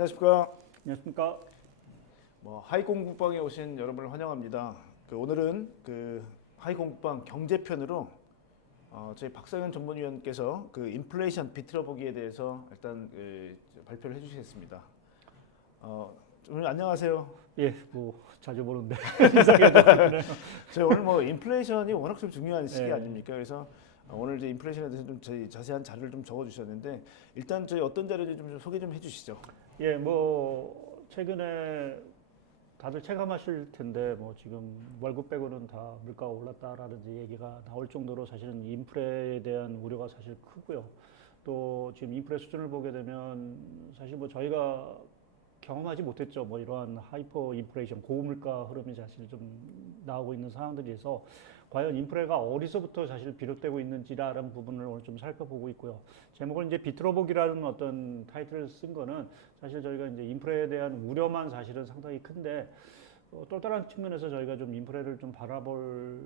안녕하십니까. 안녕하십니까. 하이공부방에 오신 여러분을 환영합니다. 오늘은 하이공부방 경제편으로 저희 박상현 전문위원께서 인플레이션 비틀어보기에 대해서 일단 발표를 해주시겠습니다. 좀 안녕하세요. 예, 자주 보는데 저희 오늘 인플레이션이 워낙 좀 중요한 시기 네. 아닙니까? 그래서 오늘 이제 인플레이션에 대해서 좀 저희 자세한 자료를 좀 적어주셨는데 일단 저희 어떤 자료인지 좀 소개 좀 해주시죠. 예, 최근에 다들 체감하실 텐데 지금 월급 빼고는 다 물가가 올랐다라든지 얘기가 나올 정도로 사실은 인플레에 대한 우려가 사실 크고요. 또 지금 인플레 수준을 보게 되면 사실 저희가 경험하지 못했죠. 이러한 하이퍼 인플레이션, 고물가 흐름이 사실 좀 나오고 있는 상황들이어서 과연 인플레가 어디서부터 사실 비롯되고 있는지라는 부분을 오늘 좀 살펴보고 있고요. 제목을 이제 비틀어보기라는 어떤 타이틀을 쓴 거는 사실 저희가 이제 인플레에 대한 우려만 사실은 상당히 큰데 또 다른 측면에서 저희가 좀 인플레를 좀 바라볼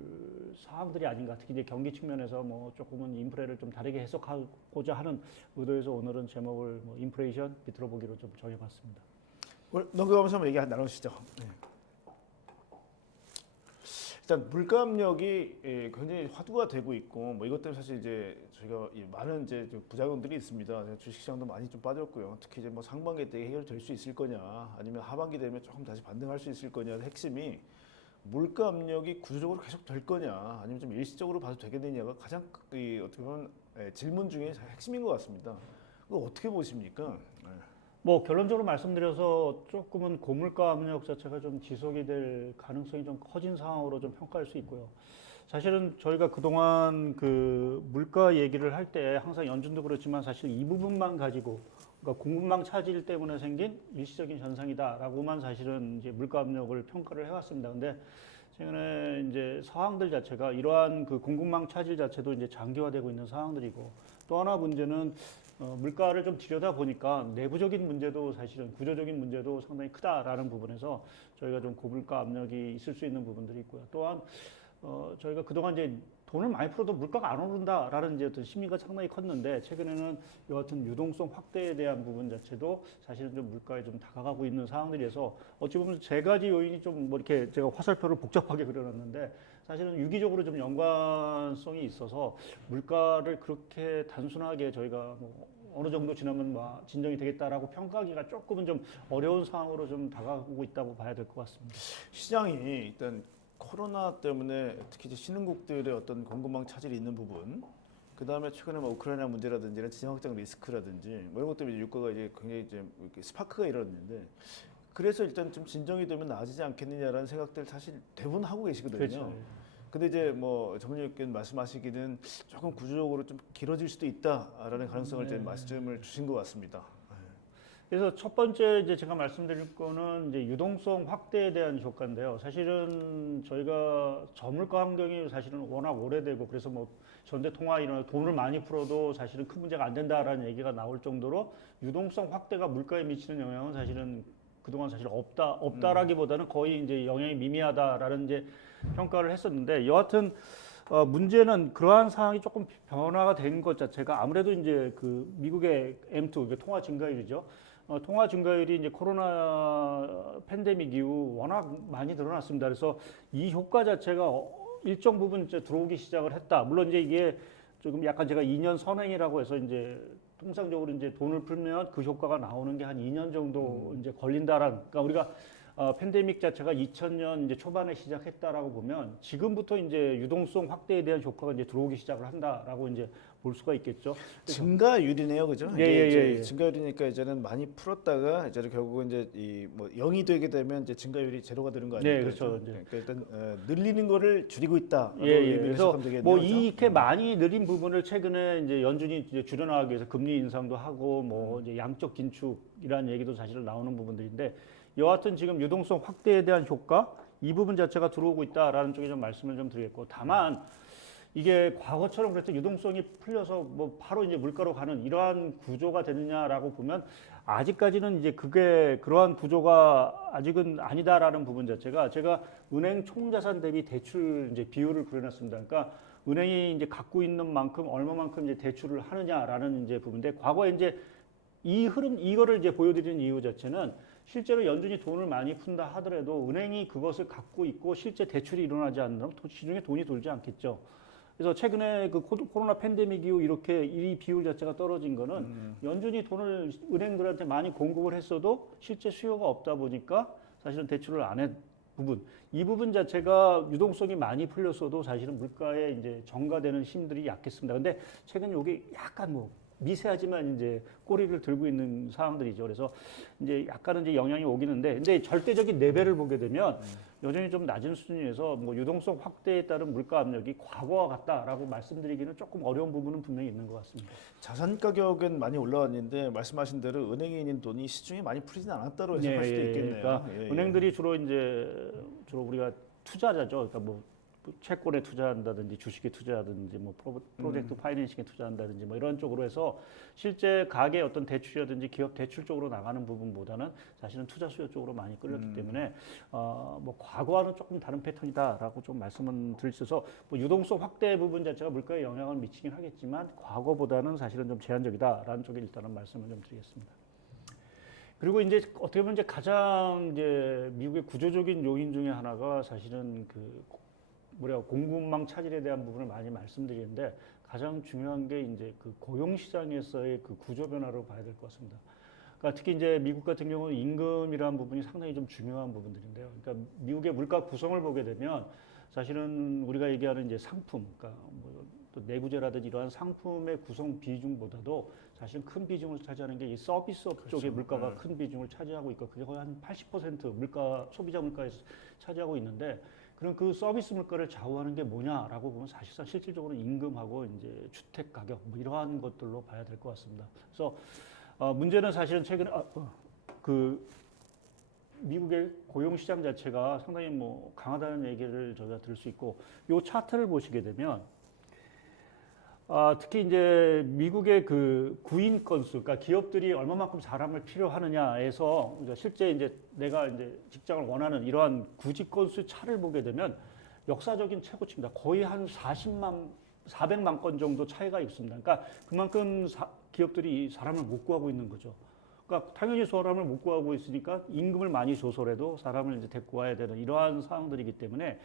사항들이 아닌가. 특히 이제 경기 측면에서 조금은 인플레를 좀 다르게 해석하고자 하는 의도에서 오늘은 제목을 인플레이션 비틀어보기로 좀 정해봤습니다. 넘겨가면서 한번 얘기 나누시죠. 네. 일단 물가 압력이 굉장히 화두가 되고 있고 이것 때문에 사실 이제 저희가 많은 이제 부작용들이 있습니다. 주식시장도 많이 좀 빠졌고요. 특히 이제 상반기 때 해결될 수 있을 거냐, 아니면 하반기 되면 조금 다시 반등할 수 있을 거냐. 핵심이 물가 압력이 구조적으로 계속 될 거냐, 아니면 좀 일시적으로 봐도 되겠느냐가 가장 어떻게 보면 질문 중에 핵심인 것 같습니다. 그거 어떻게 보십니까? 결론적으로 말씀드려서 조금은 고물가 압력 자체가 좀 지속이 될 가능성이 좀 커진 상황으로 좀 평가할 수 있고요. 사실은 저희가 그동안 물가 얘기를 할 때 항상 연준도 그렇지만 사실 이 부분만 가지고 그러니까 공급망 차질 때문에 생긴 일시적인 현상이다라고만 사실은 이제 물가 압력을 평가를 해왔습니다. 근데 최근에 이제 상황들 자체가 이러한 공급망 차질 자체도 이제 장기화되고 있는 상황들이고 또 하나 문제는 물가를 좀 들여다 보니까 내부적인 문제도 사실은 구조적인 문제도 상당히 크다라는 부분에서 저희가 좀 고물가 압력이 있을 수 있는 부분들이 있고요. 또한 저희가 그동안 이제 돈을 많이 풀어도 물가가 안 오른다라는 이제 어떤 심리가 상당히 컸는데 최근에는 이 같은 유동성 확대에 대한 부분 자체도 사실은 좀 물가에 좀 다가가고 있는 상황들이어서 어찌 보면 세 가지 요인이 좀 이렇게 제가 화살표를 복잡하게 그려놨는데 사실은 유기적으로 좀 연관성이 있어서 물가를 그렇게 단순하게 저희가 어느 정도 지나면 진정이 되겠다라고 평가하기가 조금은 좀 어려운 상황으로 좀 다가오고 있다고 봐야 될 것 같습니다. 시장이 일단 코로나 때문에 특히 이제 신흥국들의 어떤 공급망 차질이 있는 부분, 그 다음에 최근에 우크라이나 문제라든지 이런 지정 확장 리스크라든지 이런 것 때문에 유가가 이제 굉장히 이제 이렇게 스파크가 일어났는데, 그래서 일단 좀 진정이 되면 나아지지 않겠느냐라는 생각들 사실 대부분 하고 계시거든요. 그렇죠. 근데 이제 전문의께서 말씀하시기는 조금 구조적으로 좀 길어질 수도 있다라는 가능성을 이제 말씀을 주신 것 같습니다. 그래서 첫 번째 이제 제가 말씀드릴 거는 이제 유동성 확대에 대한 효과인데요. 사실은 저희가 저물가 환경이 사실은 워낙 오래되고 그래서 전대 통화 이런 돈을 많이 풀어도 사실은 큰 문제가 안 된다라는 얘기가 나올 정도로 유동성 확대가 물가에 미치는 영향은 사실은 그동안 사실 없다라기보다는 거의 이제 영향이 미미하다라는 이제 평가를 했었는데 여하튼 문제는 그러한 상황이 조금 변화가 된 것 자체가 아무래도 이제 미국의 M2 그러니까 통화 증가율이죠. 통화 증가율이 이제 코로나 팬데믹 이후 워낙 많이 늘어났습니다. 그래서 이 효과 자체가 일정 부분 이제 들어오기 시작을 했다. 물론 이제 이게 조금 약간 제가 2년 선행이라고 해서 이제 통상적으로 이제 돈을 풀면 그 효과가 나오는 게 한 2년 정도 이제 걸린다라는. 그러니까 우리가 팬데믹 자체가 2000년 이제 초반에 시작했다라고 보면 지금부터 이제 유동성 확대에 대한 효과가 이제 들어오기 시작을 한다라고 이제 볼 수가 있겠죠. 증가율이네요, 그죠? 예. 증가율이니까 이제는 많이 풀었다가 이제 결국은 이제 0이 되게 되면 이제 증가율이 제로가 되는 거 아닙니까? 네, 그렇죠. 그러니까 일단 늘리는 거를 줄이고 있다. 그래서 이렇게 그렇죠? 많이 느린 부분을 최근에 이제 연준이 이제 줄여나가기 위해서 금리 인상도 하고 이제 양적 긴축이라는 얘기도 사실 나오는 부분들인데 여하튼 지금 유동성 확대에 대한 효과 이 부분 자체가 들어오고 있다라는 쪽에 좀 말씀을 좀 드리겠고 다만 이게 과거처럼 그래서 유동성이 풀려서 바로 이제 물가로 가는 이러한 구조가 되느냐라고 보면 아직까지는 이제 그러한 구조가 아직은 아니다라는 부분 자체가 제가 은행 총자산 대비 대출 이제 비율을 그려놨습니다. 그러니까 은행이 이제 갖고 있는 만큼 얼마만큼 이제 대출을 하느냐라는 이제 부분인데 과거에 이제 이 흐름 이거를 이제 보여드리는 이유 자체는 실제로 연준이 돈을 많이 푼다 하더라도 은행이 그것을 갖고 있고 실제 대출이 일어나지 않는 시중에 돈이 돌지 않겠죠. 그래서 최근에 그 코로나 팬데믹 이후 이렇게 이 비율 자체가 떨어진 거는 연준이 돈을 은행들한테 많이 공급을 했어도 실제 수요가 없다 보니까 사실은 대출을 안 한 부분, 이 부분 자체가 유동성이 많이 풀렸어도 사실은 물가에 이제 전가되는 힘들이 약했습니다. 근데 최근 이게 약간 뭐 미세하지만 이제 꼬리를 들고 있는 상황들이죠. 그래서 이제 약간은 이제 영향이 오기는데, 근데 절대적인 레벨을 보게 되면 여전히 좀 낮은 수준에서 뭐 유동성 확대에 따른 물가 압력이 과거와 같다라고 말씀드리기는 조금 어려운 부분은 분명히 있는 것 같습니다. 자산 가격은 많이 올라왔는데 말씀하신 대로 은행에 있는 돈이 시중에 많이 풀리진 않았다고 해석할 수도 있겠네요. 그러니까 은행들이 주로 우리가 투자자죠. 그러니까 뭐 채권에 투자한다든지 주식에 투자하든지 뭐 프로젝트 파이낸싱에 투자한다든지 뭐 이런 쪽으로 해서 실제 가계 어떤 대출이라든지 기업 대출 쪽으로 나가는 부분보다는 사실은 투자 수요 쪽으로 많이 끌렸기 때문에 뭐 과거와는 조금 다른 패턴이다라고 좀 말씀을 드릴 수 있어서 뭐 유동성 확대 부분 자체가 물가에 영향을 미치긴 하겠지만 과거보다는 사실은 좀 제한적이다라는 쪽에 일단은 말씀을 좀 드리겠습니다. 그리고 이제 어떻게 보면 이제 가장 이제 미국의 구조적인 요인 중에 하나가 사실은 공급망 차질에 대한 부분을 많이 말씀드리는데 가장 중요한 게 이제 그 고용 시장에서의 그 구조 변화로 봐야 될 것 같습니다. 그러니까 특히 이제 미국 같은 경우는 임금이라는 부분이 상당히 좀 중요한 부분들인데요. 그러니까 미국의 물가 구성을 보게 되면 사실은 우리가 얘기하는 이제 상품, 그러니까 또 내구재라든지 이러한 상품의 구성 비중보다도 사실 큰 비중을 차지하는 게 이 서비스업 쪽의 물가가 큰 비중을 차지하고 있고 그게 거의 한 80% 소비자 물가에서 차지하고 있는데 그럼 그 서비스 물가를 좌우하는 게 뭐냐라고 보면 사실상 실질적으로 임금하고 이제 주택 가격 뭐 이러한 것들로 봐야 될 것 같습니다. 그래서 문제는 사실은 최근에 그 미국의 고용 시장 자체가 상당히 뭐 강하다는 얘기를 저희가 들을 수 있고 이 차트를 보시게 되면 특히 이제 미국의 그 구인 건수, 그러니까 기업들이 얼마만큼 사람을 필요하느냐에서 실제 이제 내가 이제 직장을 원하는 이러한 구직 건수 차를 보게 되면 역사적인 최고치입니다. 거의 한 400만 건 정도 차이가 있습니다. 그러니까 그만큼 기업들이 사람을 못 구하고 있는 거죠. 그러니까 당연히 사람을 못 구하고 있으니까 임금을 많이 줘서 해도 사람을 이제 데리고 와야 되는 이러한 상황들이기 때문에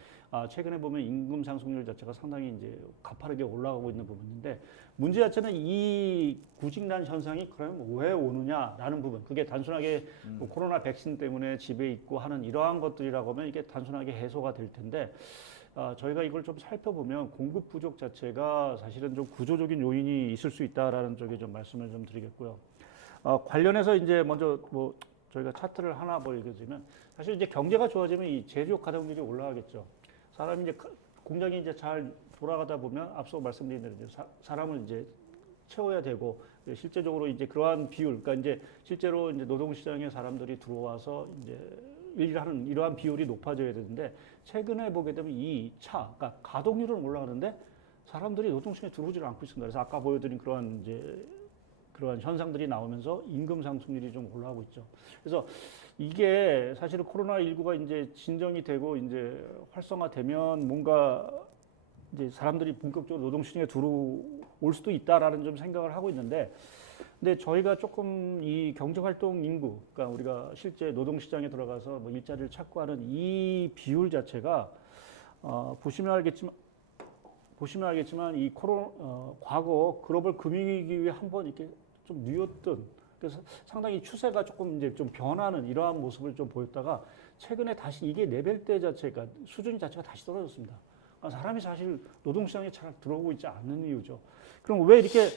최근에 보면 임금 상승률 자체가 상당히 이제 가파르게 올라가고 있는 부분인데 문제 자체는 이 구직난 현상이 그러면 왜 오느냐라는 부분. 그게 단순하게 뭐 코로나 백신 때문에 집에 있고 하는 이러한 것들이라고 하면 이게 단순하게 해소가 될 텐데 저희가 이걸 좀 살펴보면 공급 부족 자체가 사실은 좀 구조적인 요인이 있을 수 있다라는 쪽에 좀 말씀을 좀 드리겠고요. 관련해서 이제 먼저 뭐 저희가 차트를 하나 보여드리면 사실 이제 경제가 좋아지면 이 제조업 가동률이 올라가겠죠. 사람이 이제 공장이 이제 잘 돌아가다 보면 앞서 말씀드린 대로 사람을 이제 채워야 되고 실제적으로 이제 그러한 비율, 그러니까 이제 실제로 이제 노동시장에 사람들이 들어와서 이제 일하는 이러한 비율이 높아져야 되는데 최근에 보게 되면 그러니까 가동률은 올라가는데 사람들이 노동시장에 들어오지를 않고 있습니다. 그래서 아까 보여드린 그러한 현상들이 나오면서 임금 상승률이 좀 올라가고 있죠. 그래서 이게 사실은 코로나19가 이제 진정이 되고 이제 활성화되면 뭔가 이제 사람들이 본격적으로 노동시장에 들어올 수도 있다라는 좀 생각을 하고 있는데 근데 저희가 조금 이 경제활동 인구, 그러니까 우리가 실제 노동시장에 들어가서 뭐 일자리를 찾고 하는 이 비율 자체가 보시면 알겠지만 이 과거 글로벌 금융위기 이후에 한번 이렇게 좀 누웠던 그래서 상당히 추세가 조금 이제 좀 변하는 이러한 모습을 좀 보였다가 최근에 다시 이게 레벨대 자체가 수준 자체가 다시 떨어졌습니다. 그러니까 사람이 사실 노동시장에 잘 들어오고 있지 않는 이유죠. 그럼 왜 이렇게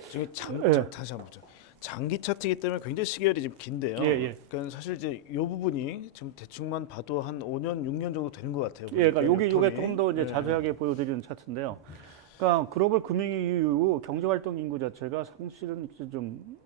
다시 한번 보죠. 장기 차트이기 때문에 굉장히 시계열이 좀 긴데요. 그러니까 사실 이제 이 부분이 지금 대충만 봐도 한 5년, 6년 정도 되는 것 같아요. 그러니까 요게 조금 더 이제 자세하게 보여드리는 차트인데요. 그러니까 글로벌 금융위기 이후 경제활동 인구 자체가 사실은 좀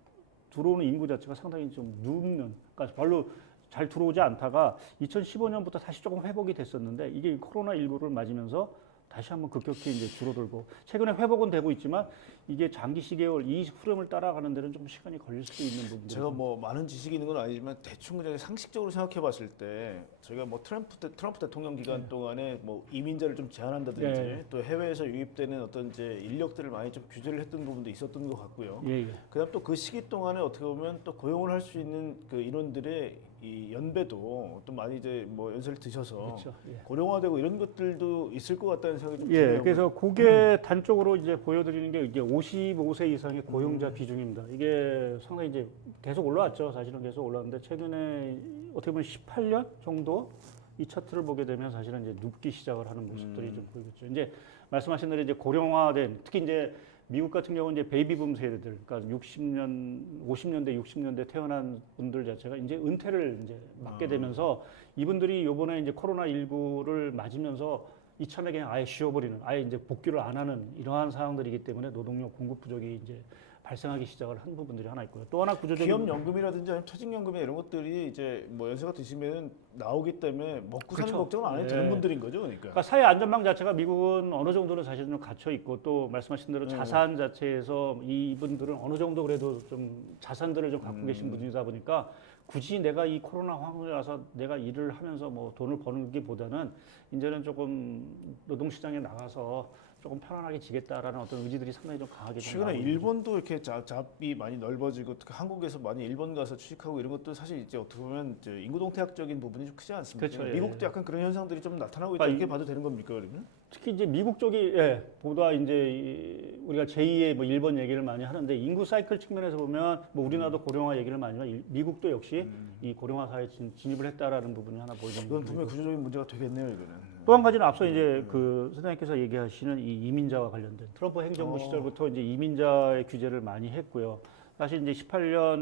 들어오는 인구 자체가 상당히 좀 눕는, 그러니까 별로 잘 들어오지 않다가 2015년부터 다시 조금 회복이 됐었는데 이게 코로나19를 맞으면서 다시 한번 급격히 이제 줄어들고 최근에 회복은 되고 있지만 이게 장기 시계월 이 흐름을 따라가는 데는 좀 시간이 걸릴 수도 있는 부분들. 제가 뭐 많은 지식이 있는 건 아니지만 대충 그냥 상식적으로 생각해 봤을 때 저희가 뭐 트럼프 대통령 기간 동안에 뭐 이민자를 좀 제한한다든지 네. 또 해외에서 유입되는 어떤 이제 인력들을 많이 좀 규제를 했던 부분도 있었던 것 같고요. 예, 예. 그다음 또 그 시기 동안에 어떻게 보면 또 고용을 할 수 있는 그 인원들의 이 연배도 또 많이 이제 뭐 연세를 드셔서 그렇죠. 예. 고령화되고 이런 것들도 있을 것 같다는 생각이 좀 예, 드네요. 그래서 그게 단적으로 이제 보여드리는 게 이게 55세 이상의 고용자 비중입니다. 이게 상당히 이제 계속 올라왔죠. 사실은 계속 올라왔는데 최근에 어떻게 보면 18년 정도 이 차트를 보게 되면 사실은 이제 눕기 시작을 하는 모습들이 좀 보이겠죠. 이제 말씀하신 대로 이제 고령화된 특히 이제 미국 같은 경우는 이제 베이비붐 세대들, 그러니까 60년, 50년대, 60년대 태어난 분들 자체가 이제 은퇴를 이제 맞게 되면서 이분들이 요번에 이제 코로나19를 맞으면서 이참에 그냥 아예 쉬어버리는, 아예 이제 복귀를 안 하는 이러한 상황들이기 때문에 노동력 공급 부족이 이제 발생하기 시작을 한 부분들이 하나 있고요. 또 하나 구조적인 기업연금이라든지 아니면 퇴직연금이나 이런 것들이 이제 뭐 연세가 드시면 나오기 때문에 먹고 사는 그렇죠. 걱정을 안 해도 네. 되는 분들인 거죠, 그러니까. 그러니까 사회 안전망 자체가 미국은 어느 정도는 사실은 좀 갇혀 있고 또 말씀하신 대로 자산 자체에서 이분들은 어느 정도 그래도 좀 자산들을 좀 갖고 계신 분이다 보니까 굳이 내가 이 코로나 황후에 와서 내가 일을 하면서 뭐 돈을 버는기보다는 이제는 조금 노동시장에 나가서 조금 편안하게 지겠다라는 어떤 의지들이 상당히 좀 강하게 좀 최근에 나오고 있는 일본도 이렇게 잡이 많이 넓어지고 특히 한국에서 많이 일본 가서 취직하고 이런 것도 사실 이제 어떻게 보면 이제 인구동태학적인 부분이 좀 크지 않습니까? 그렇죠, 예. 미국도 약간 그런 현상들이 좀 나타나고 있다 아, 이렇게 봐도 되는 겁니까, 그러면? 특히 이제 미국 쪽이 예, 보다 이제 우리가 제2의 뭐 일본 얘기를 많이 하는데 인구 사이클 측면에서 보면 뭐 우리나라도 고령화 얘기를 많이 하지만 미국도 역시 이 고령화 사회에 진입을 했다라는 부분이 하나 보이는 이건 분명히 구조적인 문제가 되겠네요, 이거는. 또 한 가지는 앞서 이제 그 선생님께서 얘기하시는 이 이민자와 관련된 트럼프 행정부 어. 시절부터 이제 이민자의 규제를 많이 했고요. 사실 이제 18년,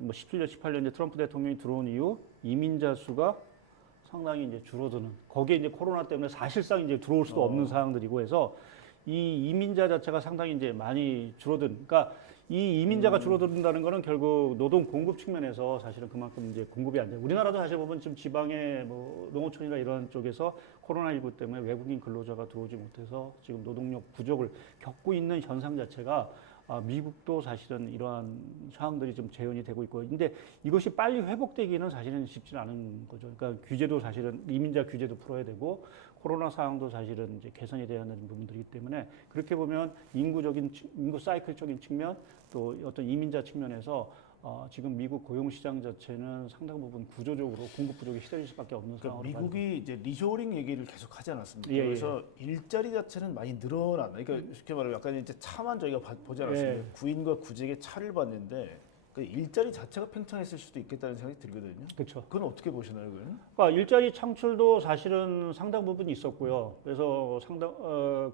뭐 17년, 18년 이제 트럼프 대통령이 들어온 이후 이민자 수가 상당히 이제 줄어드는 거기에 이제 코로나 때문에 사실상 이제 들어올 수도 없는 상황들이고 해서 이 이민자 자체가 상당히 이제 많이 줄어든. 그러니까 이 이민자가 줄어든다는 거는 결국 노동 공급 측면에서 사실은 그만큼 이제 공급이 안 돼요. 우리나라도 사실 보면 지금 지방의 뭐 농어촌이나 이런 쪽에서 코로나19 때문에 외국인 근로자가 들어오지 못해서 지금 노동력 부족을 겪고 있는 현상 자체가 미국도 사실은 이러한 상황들이 좀 재현이 되고 있고, 근데 이것이 빨리 회복되기는 사실은 쉽지는 않은 거죠. 그러니까 규제도 사실은 이민자 규제도 풀어야 되고 코로나 상황도 사실은 이제 개선이 돼야 하는 부분들이기 때문에 그렇게 보면 인구 사이클적인 측면 또 어떤 이민자 측면에서 지금 미국 고용시장 자체는 상당 부분 구조적으로 공급 부족에 시달릴 수밖에 없는 그러니까 상황으로 미국이 이제 리쇼링 얘기를 계속 하지 않았습니까? 예, 예. 그래서 일자리 자체는 많이 늘어났나. 그러니까 쉽게 말하면 약간 이제 차만 저희가 보지 않았습니까? 예. 구인과 구직의 차를 봤는데 그 일자리 자체가 팽창했을 수도 있겠다는 생각이 들거든요. 그렇죠. 그건 어떻게 보시나요, 그건? 그러니까 일자리 창출도 사실은 상당 부분 있었고요. 그래서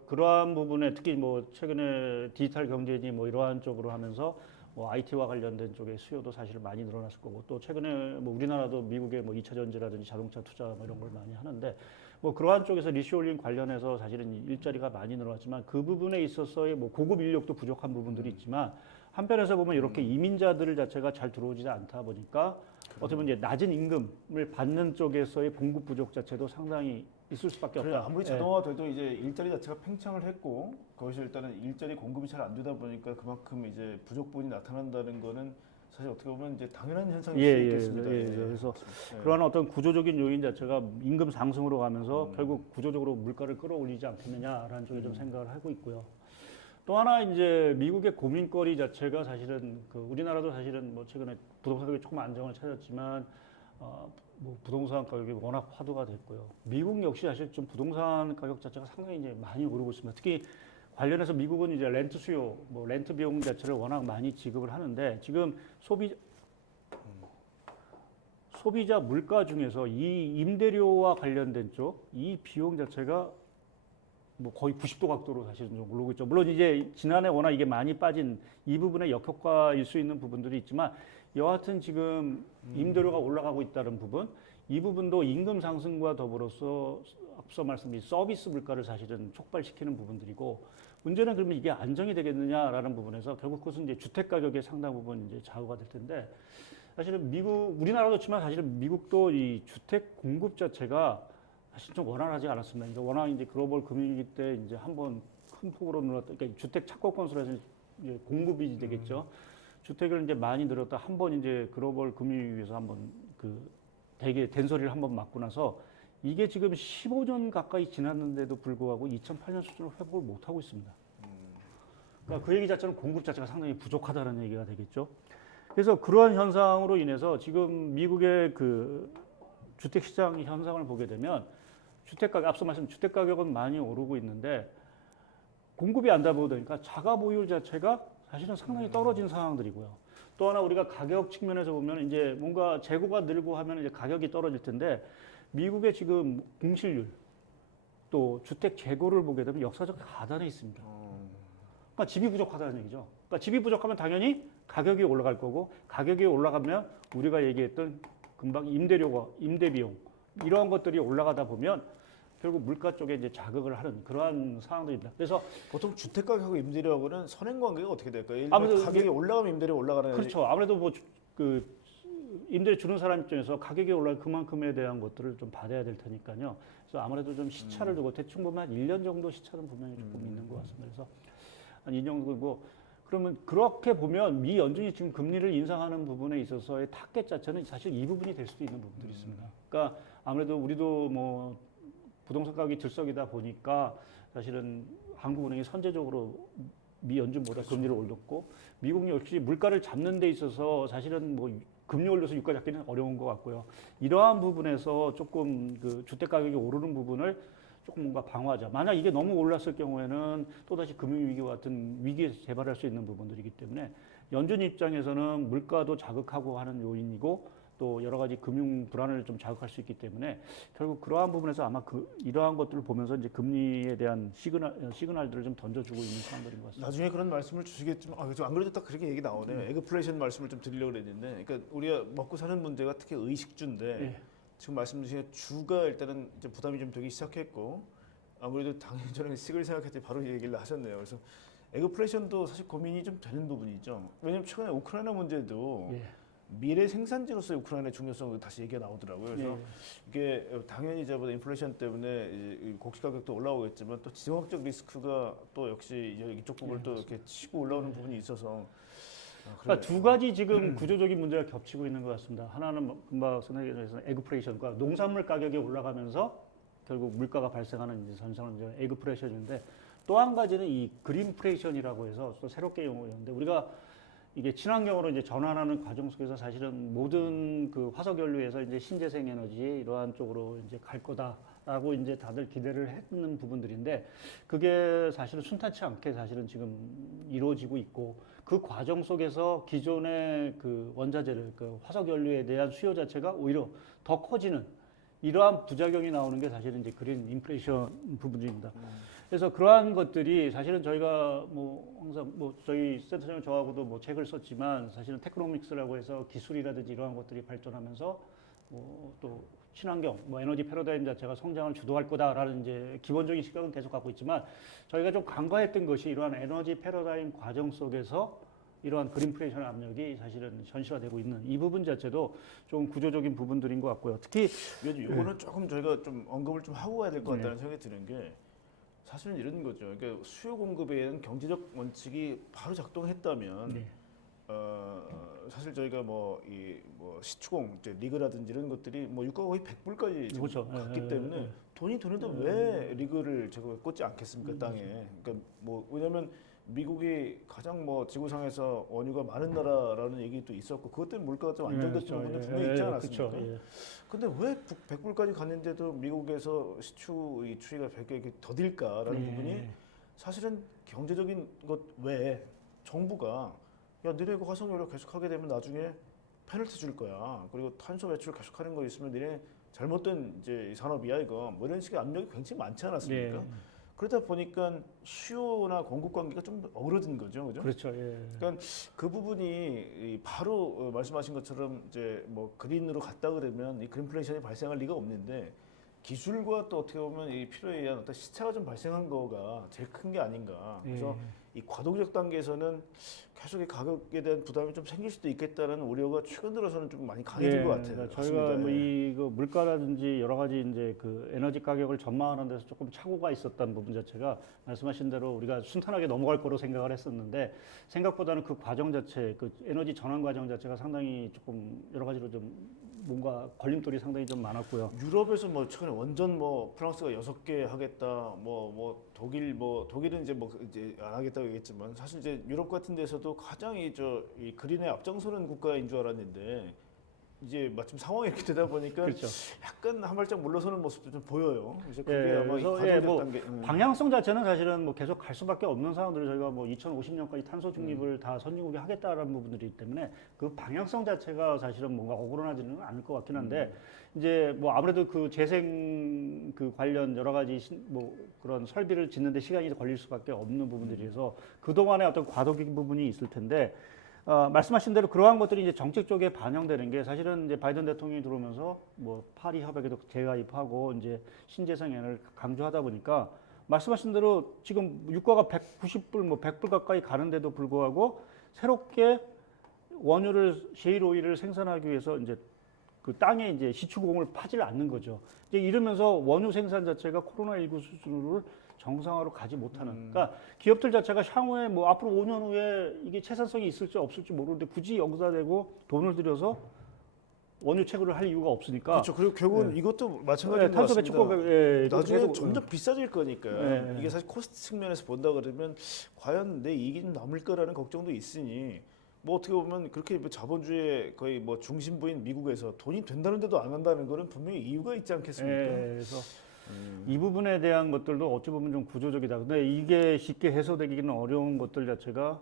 그러한 부분에 특히 뭐 최근에 디지털 경제니 뭐 이러한 쪽으로 하면서 뭐 IT와 관련된 쪽의 수요도 사실 많이 늘어났을 거고 또 최근에 뭐 우리나라도 미국의 뭐 2차 전지라든지 자동차 투자 뭐 이런 걸 많이 하는데 뭐 그러한 쪽에서 리쇼링 관련해서 사실은 일자리가 많이 늘어났지만 그 부분에 있어서의 뭐 고급 인력도 부족한 부분들이 있지만 한편에서 보면 이렇게 이민자들 자체가 잘 들어오지 않다 보니까 어떻게 보면 이제 낮은 임금을 받는 쪽에서의 공급 부족 자체도 상당히 있을 수밖에 그래 없다. 아무리 예. 자동화돼도 이제 일자리 자체가 팽창을 했고 거기서 일단은 일자리 공급이 잘 안 되다 보니까 그만큼 이제 부족 부분이 나타난다는 거는 사실 어떻게 보면 이제 당연한 현상일 수 있겠습니다. 그래서 예. 그러한 어떤 구조적인 요인 자체가 임금 상승으로 가면서 결국 구조적으로 물가를 끌어올리지 않겠느냐라는 쪽에 좀 생각을 하고 있고요. 또 하나 이제 미국의 고민거리 자체가 사실은 그 우리나라도 사실은 뭐 최근에 부동산 가격이 조금 안정을 찾았지만 뭐 부동산 가격이 워낙 화두가 됐고요. 미국 역시 사실 좀 부동산 가격 자체가 상당히 이제 많이 오르고 있습니다. 특히 관련해서 미국은 이제 렌트 수요, 뭐 렌트 비용 자체를 워낙 많이 지급을 하는데 지금 소비자 물가 중에서 이 임대료와 관련된 쪽 이 비용 자체가 뭐 거의 90도 각도로 사실은 좀 오르고 있죠. 물론 이제 지난해 워낙 이게 많이 빠진 이 부분의 역효과일 수 있는 부분들이 있지만 여하튼 지금 임대료가 올라가고 있다는 부분, 이 부분도 임금 상승과 더불어서 앞서 말씀드린 서비스 물가를 사실은 촉발시키는 부분들이고 문제는 그러면 이게 안정이 되겠느냐라는 부분에서 결국 그것은 이제 주택 가격의 상당 부분 이제 좌우가 될 텐데 사실은 우리나라도 그렇지만 사실은 미국도 이 주택 공급 자체가 사실 좀 원활하지 않았습니다. 이제 워낙 이제 글로벌 금융위기 때 이제 한번 큰 폭으로 늘었다. 그러니까 주택 착공 건수에서 이제 공급이 되겠죠. 주택을 이제 많이 늘었다. 한번 이제 글로벌 금융위기에서 한번 그 되게 된소리를 한번 맞고 나서 이게 지금 15년 가까이 지났는데도 불구하고 2008년 수준으로 회복을 못 하고 있습니다. 그러니까 그 얘기 자체는 공급 자체가 상당히 부족하다는 얘기가 되겠죠. 그래서 그러한 현상으로 인해서 지금 미국의 그 주택 시장 현상을 보게 되면 주택 가격 앞서 말씀 주택 가격은 많이 오르고 있는데 공급이 안 되다 보니까 자가 보유율 자체가 사실은 상당히 떨어진 상황들이고요. 또 하나 우리가 가격 측면에서 보면 이제 뭔가 재고가 늘고 하면 이제 가격이 떨어질 텐데 미국의 지금 공실률 또 주택 재고를 보게 되면 역사적 하단에 있습니다. 그러니까 집이 부족하다는 얘기죠. 그러니까 집이 부족하면 당연히 가격이 올라갈 거고 가격이 올라가면 우리가 얘기했던 금방 임대료가 임대비용 이러한 것들이 올라가다 보면 결국 물가 쪽에 이제 자극을 하는 그러한 상황들입니다. 그래서 보통 주택 가격하고 임대료하고는 선행 관계가 어떻게 될까요? 아무래도 가격이 올라가면 임대료 올라가는 그렇죠. 아무래도 뭐 그 임대 주는 사람 입장에서 가격이 올라갈 그만큼에 대한 것들을 좀 받아야 될 테니까요. 그래서 아무래도 좀 시차를 두고 대충 보면 한 1년 정도 시차는 분명히 조금 있는 것 같습니다. 그래서 한 이 정도고 그러면 그렇게 보면 미 연준이 지금 금리를 인상하는 부분에 있어서의 타겟 자체는 사실 이 부분이 될 수도 있는 부분들이 있습니다. 그러니까 아무래도 우리도 뭐 부동산 가격이 들썩이다 보니까 사실은 한국은행이 선제적으로 미 연준보다 금리를 올렸고 미국 역시 물가를 잡는 데 있어서 사실은 뭐 금리 올려서 유가 잡기는 어려운 것 같고요. 이러한 부분에서 조금 그 주택 가격이 오르는 부분을 조금 뭔가 방어하자. 만약 이게 너무 올랐을 경우에는 또다시 금융위기와 같은 위기에 재발할 수 있는 부분들이기 때문에 연준 입장에서는 물가도 자극하고 하는 요인이고 또 여러 가지 금융 불안을 좀 자극할 수 있기 때문에 결국 그러한 부분에서 아마 이러한 것들을 보면서 이제 금리에 대한 시그널들을 좀 던져주고 있는 상황들인 것 같습니다. 나중에 그런 말씀을 주시겠지만 안 그래도 딱 그렇게 얘기 나오네요. 에그플레이션 말씀을 좀 드리려고 그랬는데, 그러니까 우리가 먹고 사는 문제가 특히 의식주인데 예. 지금 말씀 주신 주가 일단은 이제 부담이 좀 되기 시작했고 아무래도 당연히 저는 식을 생각했더니 바로 이 얘기를 하셨네요. 그래서 에그플레이션도 사실 고민이 좀 되는 부분이죠. 왜냐하면 최근에 우크라이나 문제도 예. 미래 생산지로서의 우크라이나의 중요성을 다시 얘기가 나오더라고요. 그래서 예. 이게 당연히 이제 인플레이션 때문에 이제 곡식 가격도 올라오겠지만 또 지정학적 리스크가 또 역시 이쪽 부분을 또 이렇게 치고 올라오는 부분이 있어서 그러니까 두 가지 지금 구조적인 문제가 겹치고 있는 것 같습니다. 하나는 금방 선생님께서 에그플레이션과 농산물 가격이 올라가면서 결국 물가가 발생하는 이제 현상은 이제 에그플레이션인데 또 한 가지는 이 그린플레이션이라고 해서 또 새롭게 용어였는데 우리가 이게 친환경으로 이제 전환하는 과정 속에서 사실은 모든 그 화석 연료에서 이제 신재생 에너지 이러한 쪽으로 이제 갈 거다라고 이제 다들 기대를 했는 부분들인데 그게 사실은 순탄치 않게 사실은 지금 이루어지고 있고 그 과정 속에서 기존의 그 원자재를 그 화석 연료에 대한 수요 자체가 오히려 더 커지는 이러한 부작용이 나오는 게 사실은 이제 그린 인플레이션 부분입니다. 그래서 그러한 것들이 사실은 저희가 뭐 항상 뭐 저희 센터장 저하고도 뭐 책을 썼지만 사실은 테크노믹스라고 해서 기술이라든지 이러한 것들이 발전하면서 또 친환경, 뭐 에너지 패러다임 자체가 성장을 주도할 거다라는 이제 기본적인 시각은 계속 갖고 있지만 저희가 좀 간과했던 것이 이러한 에너지 패러다임 과정 속에서 이러한 그린플레이션 압력이 사실은 현실화되고 있는 이 부분 자체도 좀 구조적인 부분들인 것 같고요. 특히 요거는 조금 저희가 좀 언급을 좀 하고 가야 될 것 같다는 생각이 드는 게 사실은 이런 거죠. 그러니까 수요 공급에는 경제적 원칙이 바로 작동했다면 사실 저희가 뭐 시추공 이제 리그라든지 이런 것들이 뭐 유가가 거의 100불까지 지금 그렇죠. 갔기 때문에 돈이 드는데 왜 리그를 제가 꽂지 않겠습니까 땅에? 그러니까 뭐 왜냐면 미국이 가장 뭐 지구상에서 원유가 많은 나라라는 얘기도 있었고 그것 때문에 물가가 좀 안정됐던 부분도 분명히 있지 않았습니까? 그렇죠. 근데 왜 100불까지 갔는데도 미국에서 시추 이 추이가 100에 더딜까라는 부분이 사실은 경제적인 것 외에 정부가 야 너네 이거 화석연료 계속하게 되면 나중에 페널티 줄 거야. 그리고 탄소 배출 계속하는 거 있으면 너네 잘못된 이제 산업이야 이거. 뭐 이런 식의 압력이 굉장히 많지 않았습니까? 그러다 보니까 수요나 공급 관계가 좀 어우러진 거죠, 그죠? 그렇죠. 그러니까 그 부분이 바로 말씀하신 것처럼 이제 뭐 그린으로 갔다 그러면 이 그린플레이션이 발생할 리가 없는데 기술과 또 어떻게 보면 이 필요에 의한 어떤 시차가 좀 발생한 거가 제일 큰 게 아닌가. 그래서 이 과도기적 단계에서는 계속 이 가격에 대한 부담이 좀 생길 수도 있겠다는 우려가 최근 들어서는 좀 많이 강해진 것 같아요. 그러니까 맞습니다. 저희가 뭐 예. 이거 물가라든지 여러 가지 이제 그 에너지 가격을 전망하는 데서 조금 착오가 있었던 부분 자체가 말씀하신 대로 우리가 순탄하게 넘어갈 거로 생각을 했었는데 생각보다는 그 과정 자체, 그 에너지 전환 과정 자체가 상당히 조금 여러 가지로 좀 뭔가 걸림돌이 상당히 좀 많았고요. 유럽에서 뭐 최근에 원전 뭐 프랑스가 6개 하겠다, 뭐 독일 뭐 독일은 이제 뭐 이제 안 하겠다고 얘기했지만 사실 이제 유럽 같은 데서도 가장 이 그린에 앞장서는 국가인 줄 알았는데 이제 마침 상황이 이렇게 되다 보니까 그렇죠. 약간 한 발짝 물러서는 모습도 좀 보여요. 그래서 그게 예, 아마 이 그래서 과도기적 뭐 단계. 방향성 자체는 사실은 뭐 계속 갈 수밖에 없는 상황들을 저희가 뭐 2050년까지 탄소 중립을 다 선진국이 하겠다라는 부분들이기 때문에 그 방향성 자체가 사실은 뭔가 억울하지는 않을 것 같긴 한데 이제 뭐 아무래도 그 재생 그 관련 여러 가지 뭐 그런 설비를 짓는데 시간이 걸릴 수밖에 없는 부분들이어서 그 동안에 어떤 과도기 부분이 있을 텐데. 말씀하신 대로 그러한 것들이 이제 정책 쪽에 반영되는 게 사실은 이제 바이든 대통령이 들어오면서 뭐 파리 협약에도 재가입하고 이제 신재생 에너지를 강조하다 보니까 말씀하신 대로 지금 유가가 190불 뭐 100불 가까이 가는데도 불구하고 새롭게 원유를 셰일 오일을 생산하기 위해서 이제 그 땅에 이제 시추공을 파질 않는 거죠. 이제 이러면서 원유 생산 자체가 코로나19 수준으로 정상화로 가지 못하는. 그러니까 기업들 자체가 향후에 뭐 앞으로 5년 후에 이게 채산성이 있을지 없을지 모르는데 굳이 여기다 대고 돈을 들여서 원유 채굴을 할 이유가 없으니까. 그렇죠. 그리고 결국은 이것도 마찬가지인 것 탄소 같습니다. 배출권 이것도 나중에 계속, 점점 비싸질 거니까요. 예. 이게 사실 코스트 측면에서 본다 그러면 과연 내 이익이 좀 남을 거라는 걱정도 있으니 뭐 어떻게 보면 그렇게 뭐 자본주의의 거의 뭐 중심부인 미국에서 돈이 된다는데도 안 한다는 거는 분명히 이유가 있지 않겠습니까? 그래서 이 부분에 대한 것들도 어찌 보면 좀 구조적이다. 근데 이게 쉽게 해소되기는 어려운 것들 자체가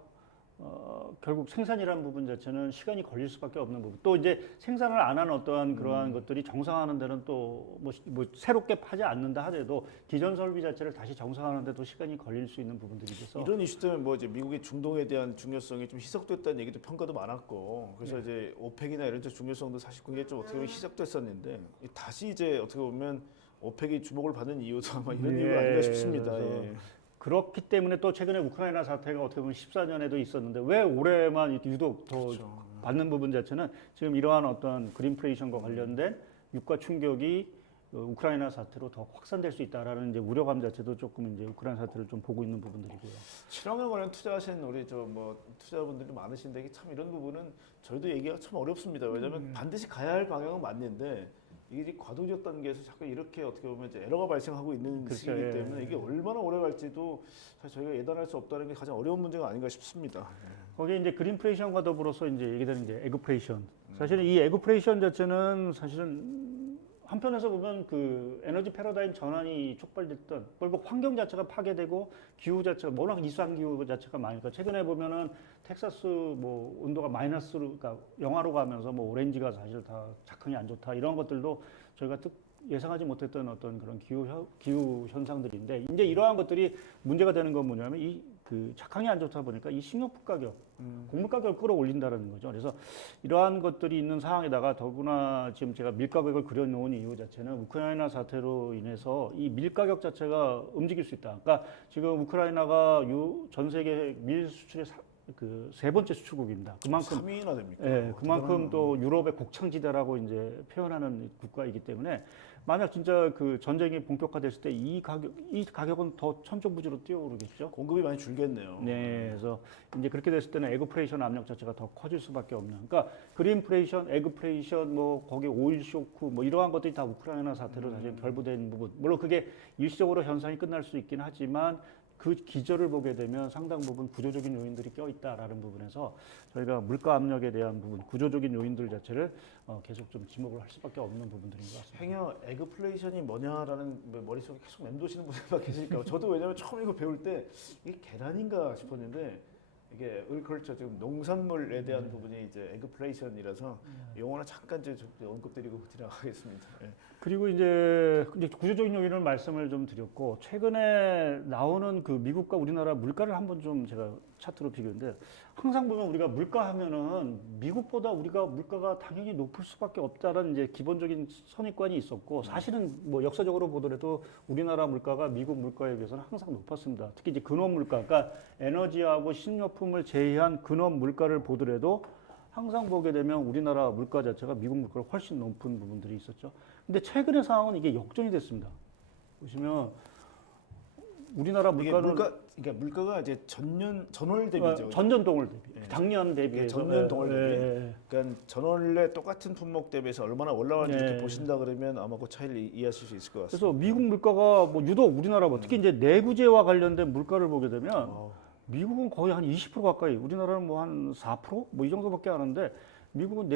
결국 생산이라는 부분 자체는 시간이 걸릴 수밖에 없는 부분. 또 이제 생산을 안 하는 어떠한 그러한 것들이 정상화하는 데는 또 뭐 새롭게 파지 않는다 하더라도 기존 설비 자체를 다시 정상화하는 데도 시간이 걸릴 수 있는 부분들이 있어서 이런 이슈 때문에 뭐 이제 미국의 중동에 대한 중요성이 좀 희석됐다는 얘기도 평가도 많았고 그래서 이제 오펙이나 이런 쪽 중요성도 사실 그게 좀 어떻게 보면 희석됐었는데 다시 이제 어떻게 보면 오펙이 주목을 받는 이유도 아마 이런 이유가 아닌가 싶습니다. 그래서 예. 그렇기 때문에 또 최근에 우크라이나 사태가 어떻게 보면 14년에도 있었는데 왜 올해만 이렇게 유독 더 그렇죠. 받는 부분 자체는 지금 이러한 어떤 그린플레이션과 관련된 유가 충격이 우크라이나 사태로 더 확산될 수 있다라는 이제 우려감 자체도 조금 이제 우크라이나 사태를 좀 보고 있는 부분들이고요. 친환경 관련 투자하신 우리 저 뭐 투자분들이 많으신데 참 이런 부분은 저희도 얘기가 참 어렵습니다. 왜냐하면 반드시 가야 할 방향은 맞는데 이게 이제 과도기적 단계에서 자꾸 이렇게 어떻게 보면 이제 에러가 발생하고 있는 그렇죠, 시기이기 예. 때문에 이게 얼마나 오래 갈지도 사실 저희가 예단할 수 없다는 게 가장 어려운 문제가 아닌가 싶습니다. 거기에 이제 그린플레이션과 더불어서 이제 얘기되는 이제 에그플레이션. 사실은 이 에그플레이션 자체는 사실은 한편에서 보면 그 에너지 패러다임 전환이 촉발됐던 결국 환경 자체가 파괴되고 기후 자체가 워낙 이상 기후 자체가 많으니까 최근에 보면은 텍사스 뭐 온도가 마이너스로 그러니까 영하로 가면서 뭐 오렌지가 사실 다 작황이 안 좋다 이런 것들도 저희가 예상하지 못했던 어떤 그런 기후 현상들인데 이제 이러한 것들이 문제가 되는 건 뭐냐면 이 그 작황이 안 좋다 보니까 이 식료품 가격, 곡물 가격을 끌어올린다는 거죠. 그래서 이러한 것들이 있는 상황에다가 더구나 지금 제가 밀 가격을 그려놓은 이유 자체는 우크라이나 사태로 인해서 이 밀 가격 자체가 움직일 수 있다. 그러니까 지금 우크라이나가 전 세계 밀 수출의 그 세 번째 수출국입니다. 그만큼 3위나 됩니까? 예, 그만큼 또 유럽의 곡창지대라고 이제 표현하는 국가이기 때문에 만약 진짜 그 전쟁이 본격화됐을 때 이 가격은 더 천정부지로 뛰어오르겠죠. 공급이 많이 줄겠네요. 네, 그래서 이제 그렇게 됐을 때는 에그플레이션 압력 자체가 더 커질 수밖에 없는. 그러니까 그린플레이션, 에그플레이션, 뭐 거기 오일 쇼크, 뭐 이러한 것들이 다 우크라이나 사태로 사실 결부된 부분. 물론 그게 일시적으로 현상이 끝날 수 있긴 하지만 그 기저를 보게 되면 상당 부분 구조적인 요인들이 껴있다라는 부분에서 저희가 물가 압력에 대한 부분, 구조적인 요인들 자체를 계속 좀 지목을 할 수밖에 없는 부분들인 것 같습니다. 행여 에그플레이션이 뭐냐라는 머릿속에 계속 맴도시는 분들이 계시니까 저도 왜냐면 처음 이거 배울 때 이게 계란인가 싶었는데 이게 그렇죠. 지금 농산물에 대한 부분이 이제 에그플레이션이라서 용어는 잠깐 언급드리고 지나가겠습니다. 예. 그리고 이제 구조적인 요인을 말씀을 좀 드렸고 최근에 나오는 그 미국과 우리나라 물가를 한번 좀 제가 차트로 비교했는데 항상 보면 우리가 물가 하면은 미국보다 우리가 물가가 당연히 높을 수밖에 없다라는 이제 기본적인 선입관이 있었고 사실은 뭐 역사적으로 보더라도 우리나라 물가가 미국 물가에 비해서는 항상 높았습니다. 특히 이제 근원 물가, 그러니까 에너지하고 식료품을 제외한 근원 물가를 보더라도 항상 보게 되면 우리나라 물가 자체가 미국 물가를 훨씬 높은 부분들이 있었죠. 근데 최근의 상황은 이게 역전이 됐습니다. 보시면 우리나라 이게 물가는 그러니까 물가가 이제 전월 대비죠. 전년 동월 대비, 예. 작년 대비해서 전년 동월 대비. 예. 그러니까 전월에 똑같은 품목 대비해서 얼마나 올라왔는지 예. 이렇게 보신다 그러면 아마 그 차이를 이해하실 수 있을 것 같습니다. 그래서 미국 물가가 뭐 유독 우리나라 특히 이제 내구재와 관련된 물가를 보게 되면 미국은 거의 한 20% 가까이, 우리나라는 뭐 한 4%? 뭐 이 정도밖에 안 하는데 미국은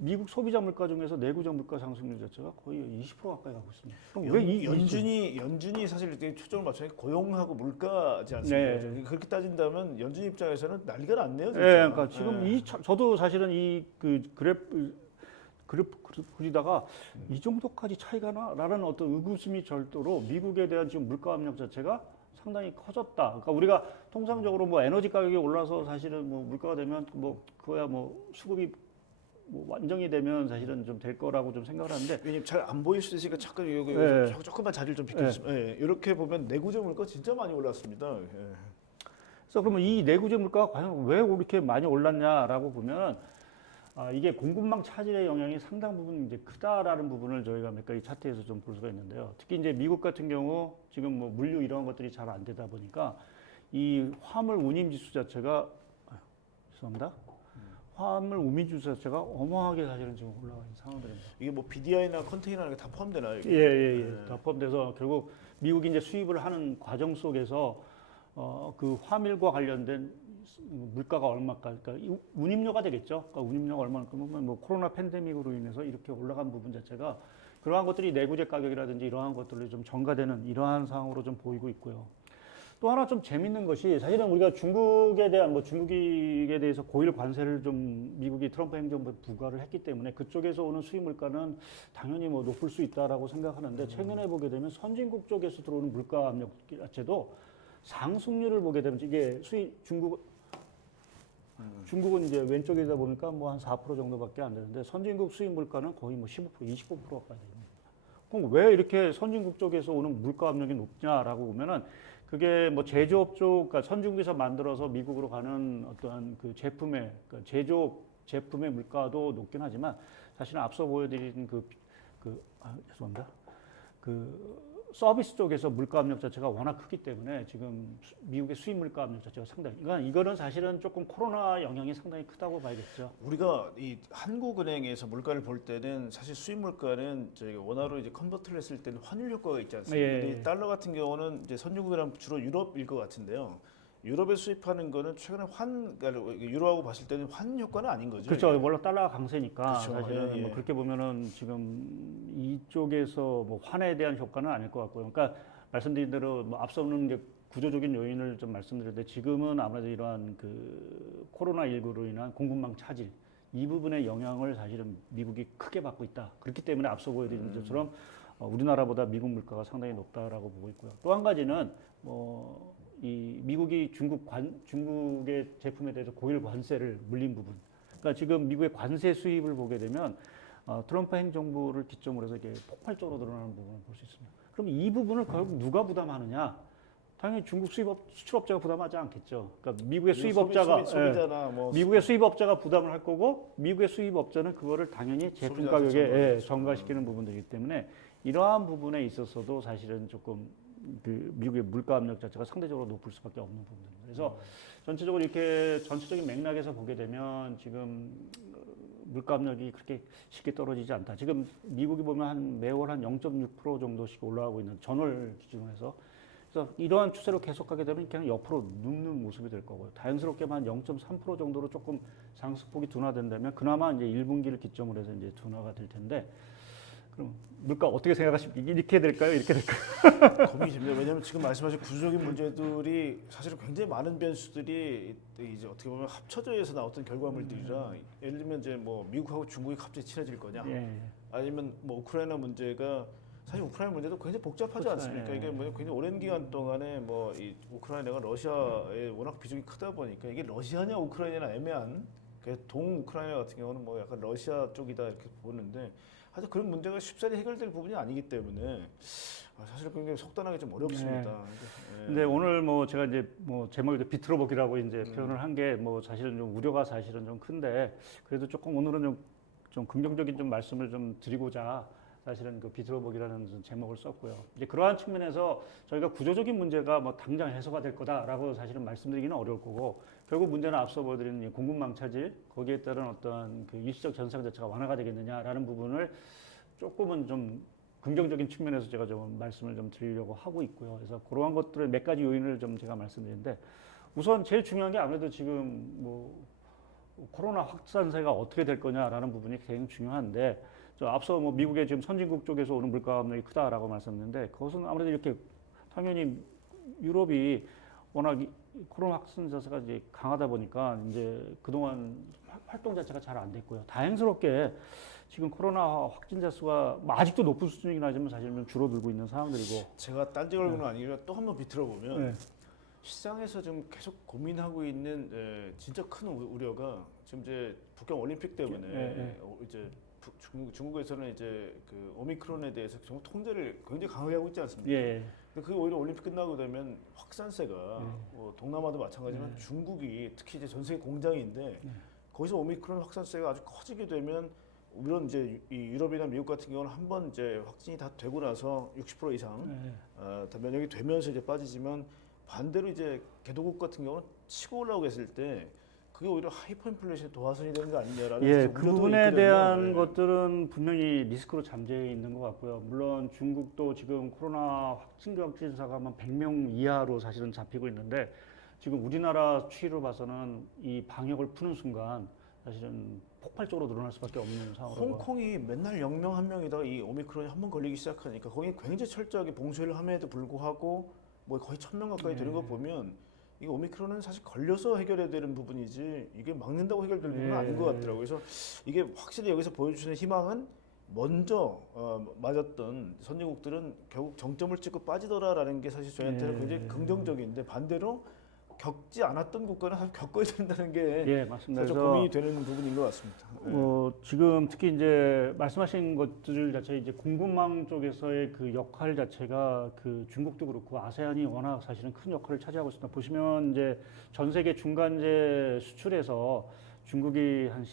미국 소비자 물가 중에서 내구재 물가 상승률 자체가 거의 20% 가까이 가고 있습니다. 그럼 왜이 연준이 사실 이렇게 초점을 맞춰 고용하고 물가지 않습니까? 네. 그렇게 따진다면 연준 입장에서는 난리가 났네요. 진짜. 예, 그러니까 지금 예. 저도 사실은 이 그 그래프 그리다가 이 정도까지 차이가 나라는 어떤 의구심이 절도로 미국에 대한 지금 물가 압력 자체가 상당히 커졌다. 그러니까 우리가 통상적으로 뭐 에너지 가격이 올라서 사실은 뭐 물가가 되면 뭐 그거야 뭐 수급이 뭐 안정이 되면 사실은 좀 될 거라고 좀 생각을 하는데 왜냐면 잘 안 보일 수 있으니까 잠깐 여기 예. 조금만 자리를 좀 비켜주시면 이렇게 보면 내구재 물가 진짜 많이 올랐습니다. 예. 그래서 그러면 이 내구재 물가가 과연 왜 이렇게 많이 올랐냐라고 보면 이게 공급망 차질의 영향이 상당 부분 이제 크다라는 부분을 저희가 몇 가지 차트에서 좀 볼 수가 있는데요. 특히 이제 미국 같은 경우 지금 뭐 물류 이런 것들이 잘 안 되다 보니까 이 화물 운임 지수 자체가 죄송합니다. 화물 운임 지수 자체가 어마어마하게 사실은 지금 올라가 있는 상황들입니다. 이게 뭐 BDI나 컨테이너 이게 다 포함되나요? 이게? 예. 다 포함돼서 결국 미국이 이제 수입을 하는 과정 속에서 그 화물과 관련된 물가가 얼마까, 그러니까 운임료가 되겠죠. 그러니까 운임료가 얼마만큼 뭐 코로나 팬데믹으로 인해서 이렇게 올라간 부분 자체가 그러한 것들이 내구재 가격이라든지 이러한 것들이 좀 전가되는 이러한 상황으로 좀 보이고 있고요. 또 하나 좀 재밌는 것이 사실은 우리가 중국에 대해서 고일 관세를 좀 미국이 트럼프 행정부에 부과를 했기 때문에 그쪽에서 오는 수입 물가는 당연히 뭐 높을 수 있다라고 생각하는데 최근에 보게 되면 선진국 쪽에서 들어오는 물가 압력 자체도 상승률을 보게 되면 이게 중국은 이제 왼쪽이다 보니까 뭐 한 4% 정도밖에 안 되는데 선진국 수입 물가는 거의 뭐 15%, 25% 가까이 됩니다. 그럼 왜 이렇게 선진국 쪽에서 오는 물가 압력이 높냐라고 보면은 그게 뭐 제조업 쪽, 그러니까 선진국에서 만들어서 미국으로 가는 어떠한 그 제품의 그러니까 제조업 제품의 물가도 높긴 하지만 사실은 앞서 보여드린 죄송합니다. 그 서비스 쪽에서 물가 압력 자체가 워낙 크기 때문에 지금 미국의 수입 물가 압력 자체가 상당히 이거는 사실은 조금 코로나 영향이 상당히 크다고 봐야겠죠. 우리가 이 한국은행에서 물가를 볼 때는 사실 수입 물가는 저희가 원화로 이제 컨버트를 했을 때는 환율 효과가 있지 않습니까? 예. 근데 이 달러 같은 경우는 이제 선진국이랑 주로 유럽일 것 같은데요. 유럽에 수입하는 거는 최근에 그러니까 유로하고 봤을 때는 환 효과는 아닌 거죠. 그렇죠. 원래 달러가 강세니까 그렇죠. 사실은 예. 뭐 그렇게 보면은 지금 이쪽에서 뭐 환에 대한 효과는 아닐 것 같고요. 그러니까 말씀드린 대로 뭐 앞서는 이제 구조적인 요인을 좀 말씀드렸는데 지금은 아무래도 이러한 그 코로나19로 인한 공급망 차질 이 부분의 영향을 사실은 미국이 크게 받고 있다. 그렇기 때문에 앞서 보여드린 것처럼 우리나라보다 미국 물가가 상당히 높다라고 보고 있고요. 또 한 가지는 이 미국이 중국의 제품에 대해서 고일 관세를 물린 부분. 그러니까 지금 미국의 관세 수입을 보게 되면 트럼프 행정부를 기점으로 해서 이게 폭발적으로 늘어나는 부분을 볼 수 있습니다. 그럼 이 부분을 결국 누가 부담하느냐? 당연히 중국 수출업자가 부담하지 않겠죠. 그러니까 미국의 수입업자가 소비자나 뭐 미국의 수입업자가 부담을 할 거고 미국의 수입업자는 그거를 당연히 제품 가격에 전가시키는 부분들이기 때문에 이러한 부분에 있어서도 사실은 조금 그 미국의 물가 압력 자체가 상대적으로 높을 수밖에 없는 부분입니다. 그래서 전체적으로 이렇게 전체적인 맥락에서 보게 되면 지금 물가 압력이 그렇게 쉽게 떨어지지 않다. 지금 미국이 보면 매월 한 0.6% 정도씩 올라가고 있는 전월 기준으로 해서 그래서 이러한 추세로 계속 가게 되면 그냥 옆으로 눕는 모습이 될 거고요. 자연스럽게만 0.3% 정도로 조금 상승폭이 둔화된다면 그나마 이제 1분기를 기점으로 해서 이제 둔화가 될 텐데 그럼 물가 어떻게 생각하십니까? 이렇게 될까요? 이렇게 될까요? 고민이 됩니다. 왜냐하면 지금 말씀하신 구조적인 문제들이 사실은 굉장히 많은 변수들이 이제 어떻게 보면 합쳐져서 나왔던 결과물들이라 예를 들면 이제 뭐 미국하고 중국이 갑자기 친해질 거냐, 예. 아니면 뭐 우크라이나 문제가 사실 우크라이나 문제도 굉장히 복잡하지 그렇죠. 않습니까? 예. 이게 뭐 굉장히 오랜 기간 동안에 뭐 이 우크라이나가 러시아에 워낙 비중이 크다 보니까 이게 러시아냐 우크라이나냐 애매한 동 우크라이나 같은 경우는 뭐 약간 러시아 쪽이다 이렇게 보는데 하여튼 그런 문제가 쉽사리 해결될 부분이 아니기 때문에 사실 굉장히 속단하기 좀 어렵습니다. 예. 근데 오늘 뭐 제가 이제 뭐 제목이 비트로복이라고 이제 표현을 한 게 뭐 사실은 좀 우려가 사실은 좀 큰데 그래도 조금 오늘은 좀 긍정적인 좀 말씀을 좀 드리고자 사실은 그 비트로복이라는 제목을 썼고요. 이제 그러한 측면에서 저희가 구조적인 문제가 뭐 당장 해소가 될 거다라고 사실은 말씀드리기는 어려울 거고 결국 문제는 앞서 보여드린 이 공급망 차질 거기에 따른 어떤 그 일시적 전상 자체가 완화가 되겠느냐라는 부분을 조금은 좀 긍정적인 측면에서 제가 좀 말씀을 좀 드리려고 하고 있고요. 그래서 그러한 것들의 몇 가지 요인을 좀 제가 말씀드리는데 우선 제일 중요한 게 아무래도 지금 뭐 코로나 확산세가 어떻게 될 거냐라는 부분이 굉장히 중요한데 저 앞서 뭐 미국의 지금 선진국 쪽에서 오는 물가 압력이 크다라고 말씀드렸는데 그것은 아무래도 이렇게 당연히 유럽이 워낙 코로나 확산세가 이제 강하다 보니까 이제 그동안 활동 자체가 잘 안 됐고요. 다행스럽게 지금 코로나 확진자 수가 뭐 아직도 높은 수준이긴 하지만 사실은 줄어들고 있는 상황들이고 제가 딴지 걸고는 아니라 또 한번 비틀어 보면 네. 시장에서 지금 계속 고민하고 있는 진짜 큰 우려가 지금 이제 북경 올림픽 때문에 이제 중국에서는 이제 그 오미크론에 대해서 정말 통제를 굉장히 강하게 하고 있지 않습니까? 예. 근데 그게 오히려 올림픽 끝나고 되면 확산세가 뭐 동남아도 마찬가지지만 중국이 특히 이제 전 세계 공장인데 거기서 오미크론 확산세가 아주 커지게 되면 물론 이제 이 유럽이나 미국 같은 경우는 한번 이제 확진이 다 되고 나서 60% 이상 다 면역이 되면서 이제 빠지지만 반대로 이제 개도국 같은 경우는 치고 올라오고 했을 때 그게 오히려 하이퍼 인플레이션의 도화선이 되는 거 아니냐라는 예, 그 우려도 부분에 있거든요. 대한 네. 것들은 분명히 리스크로 잠재해 있는 것 같고요. 물론 중국도 지금 코로나 확진자가 한 100명 이하로 사실은 잡히고 있는데 지금 우리나라 추이로 봐서는 이 방역을 푸는 순간 사실은 폭발적으로 늘어날 수밖에 없는 상황으로 홍콩이 맨날 0명 1명이다 이 오미크론이 한 번 걸리기 시작하니까 거기 굉장히 철저하게 봉쇄를 함에도 불구하고 뭐 거의 1000명 가까이 되는 거 보면 이 오미크론은 사실 걸려서 해결해야 되는 부분이지 이게 막는다고 해결될 부분은 아닌 것 같더라고요. 그래서 이게 확실히 여기서 보여주시는 희망은 먼저 맞았던 선진국들은 결국 정점을 찍고 빠지더라라는 게 사실 저희한테는 굉장히 긍정적인데 반대로 겪지 않았던 국가는 사실 겪어야 된다는 게 예, 맞습니다. 사실 고민이 되는 부분인 것 같습니다. 지금 특히 이제 말씀하신 것들 자체 이제 공급망 쪽에서의 그 역할 자체가 그 중국도 그렇고 아세안이 워낙 사실은 큰 역할을 차지하고 있습니다. 보시면 이제 전 세계 중간재 수출에서 중국이 한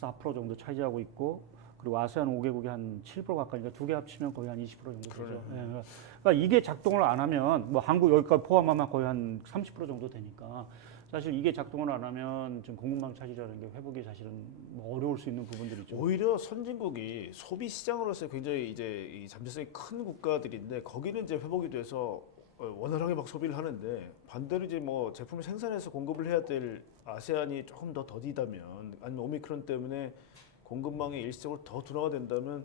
14% 정도 차지하고 있고 그리고 아세안 5개국이 한 7% 가까이니까 두 개 합치면 거의 한 20% 정도 되죠. 예, 그러니까 이게 작동을 안 하면 뭐 한국 여기까지 포함하면 거의 한 30% 정도 되니까 사실 이게 작동을 안 하면 지금 공급망 차질이라는 게 회복이 사실은 뭐 어려울 수 있는 부분들이죠. 오히려 선진국이 소비 시장으로서 굉장히 이제 이 잠재성이 큰 국가들인데 거기는 이제 회복이 돼서 원활하게 막 소비를 하는데 반대로 이제 뭐 제품을 생산해서 공급을 해야 될 아세안이 조금 더 더디다면 아니면 오미크론 때문에 공급망이 일시적으로 더 둔화가 된다면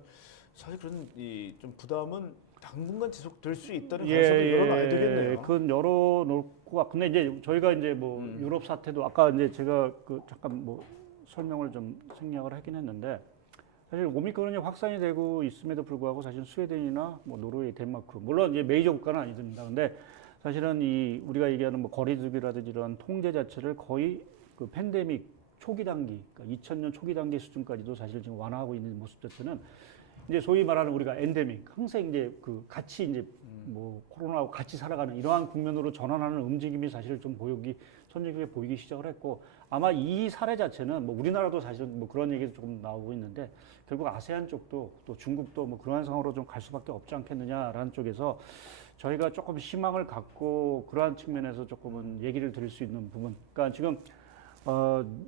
사실 그런 이 좀 부담은 당분간 지속될 수 있다는 가능성을 열어놔야 되겠네요. 그건 열어놓을 것 같고, 근데 이제 저희가 이제 뭐 유럽 사태도 아까 이제 제가 그 잠깐 뭐 설명을 좀 생략을 하긴 했는데 사실 오미크론이 확산이 되고 있음에도 불구하고 사실 스웨덴이나 뭐 노르웨이, 덴마크 물론 이제 메이저 국가는 아닙니다. 근데 사실은 이 우리가 얘기하는 뭐 거리두기라든지 이런 통제 자체를 거의 그 팬데믹 초기 단기, 그러니까 2000년 초기 단계 수준까지도 사실 지금 완화하고 있는 모습 자체는 이제 소위 말하는 우리가 엔데믹, 항상 이제 그 같이 이제 뭐 코로나하고 같이 살아가는 이러한 국면으로 전환하는 움직임이 사실 좀 선진국에 보이기 시작을 했고 아마 이 사례 자체는 뭐 우리나라도 사실은 뭐 그런 얘기도 조금 나오고 있는데 결국 아세안 쪽도 또 중국도 뭐 그러한 상황으로 좀 갈 수밖에 없지 않겠느냐라는 쪽에서 저희가 조금 희망을 갖고 그러한 측면에서 조금은 얘기를 드릴 수 있는 부분. 그러니까 지금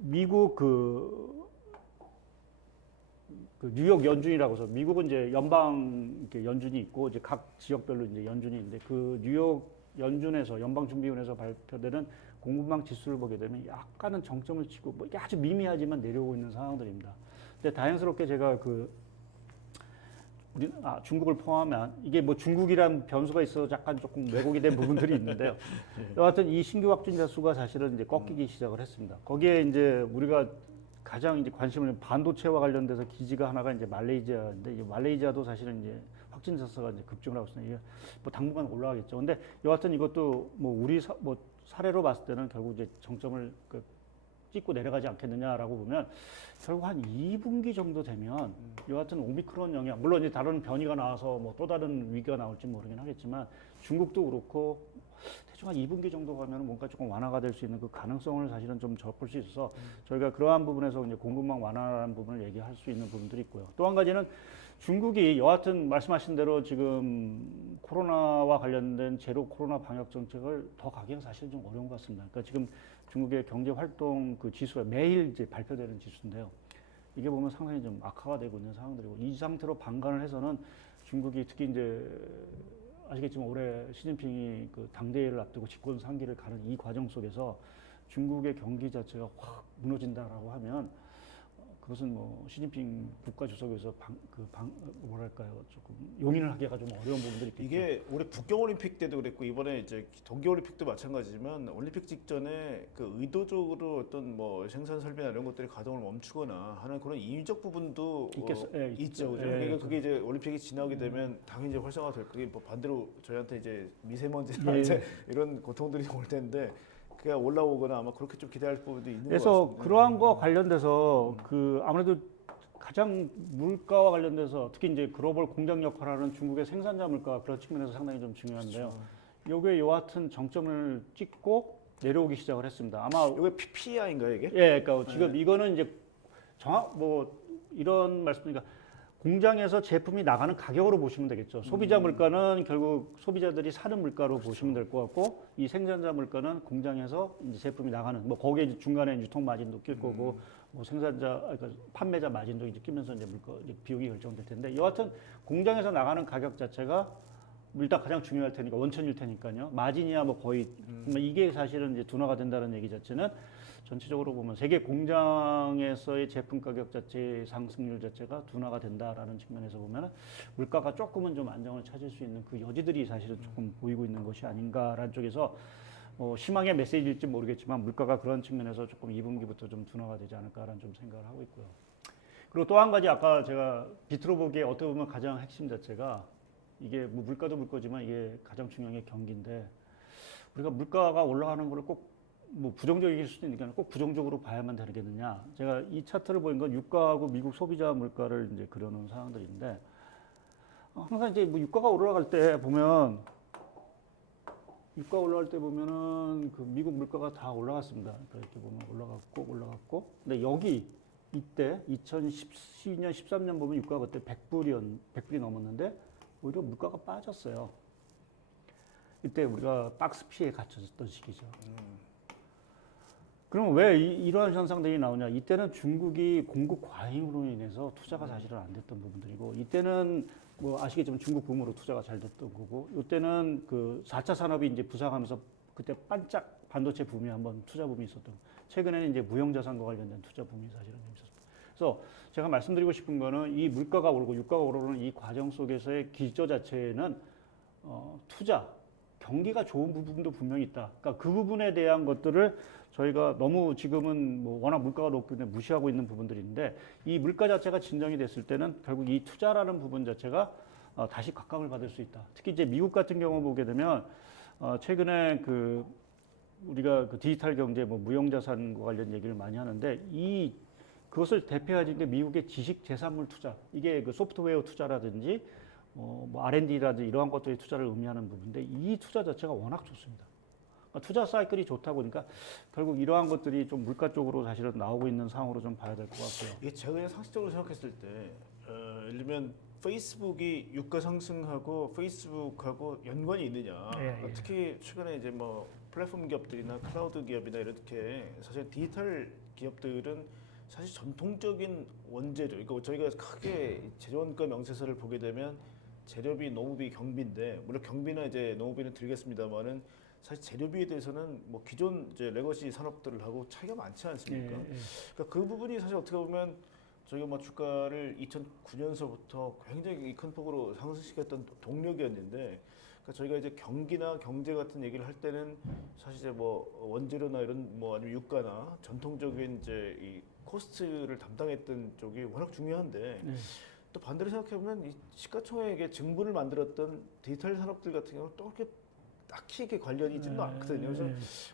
미국 그 뉴욕 연준이라고 해서 미국은 이제 연방 이렇게 연준이 있고 이제 각 지역별로 이제 연준이 있는데 그 뉴욕 연준에서 연방준비원에서 발표되는 공급망 지수를 보게 되면 약간은 정점을 치고 뭐 아주 미미하지만 내려오고 있는 상황들입니다. 근데 다행스럽게 제가 중국을 포함한 이게 뭐 중국이란 변수가 있어서 약간 조금 왜곡이 된 부분들이 있는데요. 여하튼 이 신규 확진자 수가 사실은 이제 꺾이기 시작을 했습니다. 거기에 이제 우리가 가장 이제 관심을 반도체와 관련돼서 기지가 하나가 이제 말레이시아인데 이 말레이시아도 사실은 이제 확진자 수가 이제 급증을 하고 있습니다. 이게 뭐 당분간 올라가겠죠. 근데 여하튼 이것도 뭐 우리 뭐 사례로 봤을 때는 결국 이제 정점을 찍고 내려가지 않겠느냐라고 보면 결국 한 2분기 정도 되면 여하튼 오미크론 영향 물론 이제 다른 변이가 나와서 뭐 또 다른 위기가 나올지 모르긴 하겠지만 중국도 그렇고 대충 한 2분기 정도 가면 뭔가 조금 완화가 될 수 있는 그 가능성을 사실은 좀 접볼 수 있어서 저희가 그러한 부분에서 이제 공급망 완화라는 부분을 얘기할 수 있는 부분들이 있고요. 또 한 가지는 중국이 여하튼 말씀하신 대로 지금 코로나와 관련된 제로 코로나 방역 정책을 더 가기가 사실 좀 어려운 것 같습니다. 그러니까 지금 중국의 경제 활동 그 지수가 매일 이제 발표되는 지수인데요. 이게 보면 상당히 좀 악화가 되고 있는 상황들이고 이 상태로 방관을 해서는 중국이 특히 이제 아시겠지만 올해 시진핑이 그 당대회를 앞두고 집권 3기를 가는 이 과정 속에서 중국의 경기 자체가 확 무너진다라고 하면 그것은 뭐 시진핑 국가 주석에서 뭐랄까요 조금 용인을 하기가 좀 어려운 부분들이 있겠죠. 이게 올해 북경 올림픽 때도 그랬고 이번에 이제 동계 올림픽도 마찬가지지만 올림픽 직전에 그 의도적으로 어떤 뭐 생산 설비나 이런 것들이 가동을 멈추거나 하는 그런 인위적 부분도 예, 있죠. 그죠? 예, 그러니까 그렇죠. 그게 이제 올림픽이 지나게 되면 당연히 이제 활성화될 거고 뭐 반대로 저희한테 이제 미세먼지나 예. 이제 이런 고통들이 올 텐데 그가 올라오거나 아마 그렇게 좀 기대할 부분도 있는 것 그래서 같습니다. 그러한 거 관련돼서 그 아무래도 가장 물가와 관련돼서 특히 이제 글로벌 공장 역할을 하는 중국의 생산자 물가 그런 측면에서 상당히 좀 중요한데요. 요게 여하튼 정점을 찍고 내려오기 시작을 했습니다. 아마 이게 PPI인가요 이게? 예, 그러니까 지금 이거는 이제 정확 뭐 이런 말씀이니까 공장에서 제품이 나가는 가격으로 보시면 되겠죠. 소비자 물가는 결국 소비자들이 사는 물가로 보시면 될 것 같고 이 생산자 물가는 공장에서 이제 제품이 나가는 뭐 거기에 이제 중간에 유통 마진도 낄 거고 뭐 생산자 그러니까 판매자 마진도 이제 끼면서 이제 물가 이제 비용이 결정될 텐데 여하튼 공장에서 나가는 가격 자체가 일단 가장 중요할 테니까 원천일 테니까요. 마진이야 뭐 거의 이게 사실은 이제 둔화가 된다는 얘기 자체는 전체적으로 보면 세계 공장에서의 제품 가격 자체의 상승률 자체가 둔화가 된다라는 측면에서 보면 물가가 조금은 좀 안정을 찾을 수 있는 그 여지들이 사실은 조금 보이고 있는 것이 아닌가라는 쪽에서 희망의 메시지일지 모르겠지만 물가가 그런 측면에서 조금 2분기부터 좀 둔화가 되지 않을까라는 좀 생각을 하고 있고요. 그리고 또 한 가지 아까 제가 비트로 보기에 어떻게 보면 가장 핵심 자체가 이게 뭐 물가도 물가지만 이게 가장 중요한 게 경기인데 우리가 물가가 올라가는 거를 꼭 뭐 부정적일 수도 있으니까 꼭 부정적으로 봐야만 되겠느냐. 제가 이 차트를 보인 건 유가하고 미국 소비자 물가를 이제 그려놓은 상황들인데 항상 이제 뭐 유가가 올라갈 때 보면 유가 올라갈 때 보면은 그 미국 물가가 다 올라갔습니다. 그러니까 이렇게 보면 올라갔고. 근데 여기 이때 2012년, 13년 보면 유가가 그때 100불이 넘었는데 오히려 물가가 빠졌어요. 이때 우리가 박스 피해에 갇혔던 시기죠. 그럼 왜 이러한 현상들이 나오냐? 이때는 중국이 공급 과잉으로 인해서 투자가 사실은 안 됐던 부분들이고 이때는 뭐 아시겠지만 중국 붐으로 투자가 잘 됐던 거고 이때는 그 4차 산업이 이제 부상하면서 그때 반짝 반도체 붐이 한번 투자 붐이 있었던 최근에는 이제 무형자산과 관련된 투자 붐이 사실은 좀 있었습니다. 그래서 제가 말씀드리고 싶은 거는 이 물가가 오르고 유가가 오르는 이 과정 속에서의 기저 자체는 투자 경기가 좋은 부분도 분명히 있다. 그러니까 그 부분에 대한 것들을 저희가 너무 지금은 뭐 워낙 물가가 높기 때문에 무시하고 있는 부분들인데 이 물가 자체가 진정이 됐을 때는 결국 이 투자라는 부분 자체가 다시 각광을 받을 수 있다. 특히 이제 미국 같은 경우 보게 되면 최근에 그 우리가 그 디지털 경제 뭐 무형자산과 관련 얘기를 많이 하는데 그것을 대표하는 게 미국의 지식 재산물 투자. 이게 그 소프트웨어 투자라든지 뭐 R&D라든지 이러한 것들이 투자를 의미하는 부분인데 이 투자 자체가 워낙 좋습니다. 투자 사이클이 좋다 보니까 결국 이러한 것들이 좀 물가 쪽으로 사실은 나오고 있는 상황으로 좀 봐야 될 것 같고요. 이게 제가 그냥 상식적으로 생각했을 때 예를 들면 페이스북이 유가 상승하고 페이스북하고 연관이 있느냐. 예. 특히 최근에 이제 뭐 플랫폼 기업들이나 클라우드 기업이나 이렇게 사실 디지털 기업들은 사실 전통적인 원재료, 그러니까 저희가 크게 재료원가 명세서를 보게 되면 재료비, 농업비, 경비인데 물론 경비나 이제 농업비는 들겠습니다만은 사실 재료비에 대해서는 뭐 기존 이제 레거시 산업들하고 차이가 많지 않습니까? 그러니까 그 부분이 사실 어떻게 보면 저희가 뭐 주가를 2009년서부터 굉장히 큰 폭으로 상승시켰던 동력이었는데 그러니까 저희가 이제 경기나 경제 같은 얘기를 할 때는 사실 이제 뭐 원재료나 이런 뭐 아니면 유가나 전통적인 이제 이 코스트를 담당했던 쪽이 워낙 중요한데 네. 또 반대로 생각해 보면 이 시가총액의 증분을 만들었던 디지털 산업들 같은 경우는 또 그렇게 딱히 이렇게 관련이 있지는 않거든요. 그래서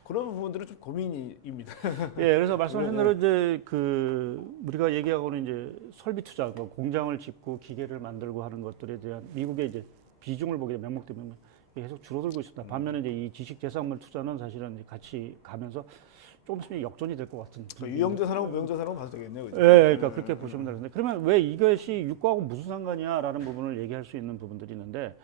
그런 부분들은 좀 고민입니다. 예, 그래서 말씀하신 대로 이제 그 우리가 얘기하고는 이제 설비 투자, 뭐 공장을 짓고 기계를 만들고 하는 것들에 대한 미국의 이제 비중을 보게 되면 명목되면 계속 줄어들고 있습니다. 반면에 이제 이 지식재산물 투자는 사실은 이제 같이 가면서 조금씩 역전이 될 것 같은. 유형자산하고 무형자산하고 봐도 되겠네요. 그죠? 예, 그러니까 그렇게 보시면 되는데 그러면 왜 이것이 유가하고 무슨 상관이야라는 부분을 얘기할 수 있는 부분들이 있는데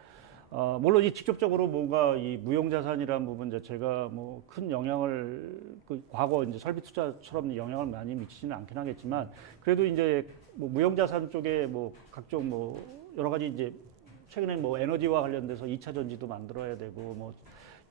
물론 이 직접적으로 뭔가 이 무형자산이라는 부분 자체가 뭐 큰 영향을 그 과거 이제 설비 투자처럼 영향을 많이 미치지는 않긴 하겠지만 그래도 이제 뭐 무형자산 쪽에 뭐 각종 뭐 여러 가지 이제 최근에 뭐 에너지와 관련돼서 2차 전지도 만들어야 되고 뭐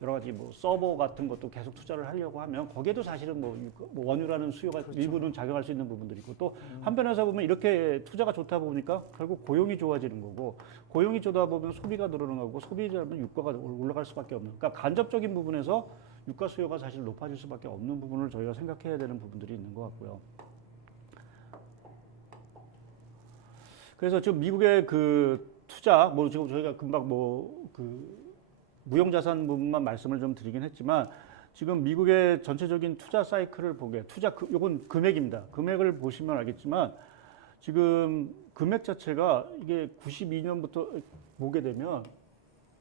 여러 가지 뭐 서버 같은 것도 계속 투자를 하려고 하면 거기에도 사실은 뭐 원유라는 수요가 일부는 작용할 수 있는 부분들이 있고 또 한편에서 보면 이렇게 투자가 좋다 보니까 결국 고용이 좋아지는 거고 고용이 좋다 보면 소비가 늘어나는 거고 소비자면 유가가 올라갈 수밖에 없는 그러니까 간접적인 부분에서 유가 수요가 사실 높아질 수밖에 없는 부분을 저희가 생각해야 되는 부분들이 있는 것 같고요. 그래서 지금 미국의 그 투자 뭐 지금 저희가 금방 뭐그 무형자산 부분만 말씀을 좀 드리긴 했지만 지금 미국의 전체적인 투자 사이클을 보게 요건 금액입니다. 금액을 보시면 알겠지만 지금 금액 자체가 이게 92년부터 보게 되면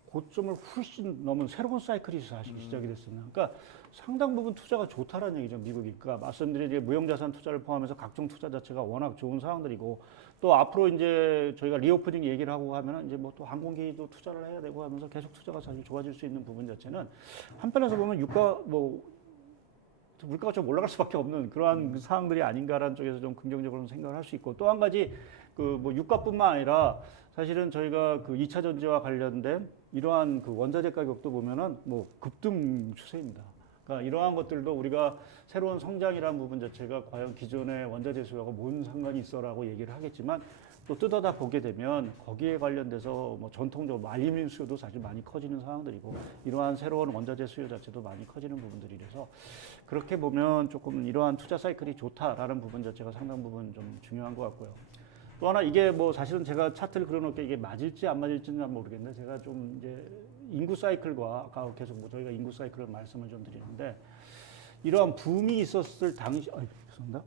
고점을 훨씬 넘은 새로운 사이클이 사실 시작이 됐습니다. 그러니까 상당 부분 투자가 좋다라는 얘기죠, 미국이. 그러니까 말씀드린 이제 무형자산 투자를 포함해서 각종 투자 자체가 워낙 좋은 상황들이고 또 앞으로 이제 저희가 리오프닝 얘기를 하고 하면은 이제 뭐 또 항공기도 투자를 해야 되고 하면서 계속 투자가 사실 좋아질 수 있는 부분 자체는 한편에서 보면 물가가 좀 올라갈 수밖에 없는 그러한 상황들이 아닌가라는 쪽에서 좀 긍정적으로 생각을 할 수 있고 또 한 가지 그 뭐 유가뿐만 아니라 사실은 저희가 그 2차 전지와 관련된 이러한 그 원자재 가격도 보면은 뭐 급등 추세입니다. 그러니까 이러한 것들도 우리가 새로운 성장이라는 부분 자체가 과연 기존의 원자재 수요하고 뭔 상관이 있어라고 얘기를 하겠지만 또 뜯어다 보게 되면 거기에 관련돼서 뭐 전통적으로 알루미늄 수요도 사실 많이 커지는 상황들이고 이러한 새로운 원자재 수요 자체도 많이 커지는 부분들이라서 그렇게 보면 조금 이러한 투자 사이클이 좋다라는 부분 자체가 상당 부분 좀 중요한 것 같고요. 또 하나 이게 뭐 사실은 제가 차트를 그려놓게 이게 맞을지 안 맞을지는 잘 모르겠는데 제가 좀 이제 인구 사이클과 아까 계속 뭐 저희가 인구 사이클을 말씀을 좀 드리는데 이러한 붐이 있었을 당시 죄송합니다.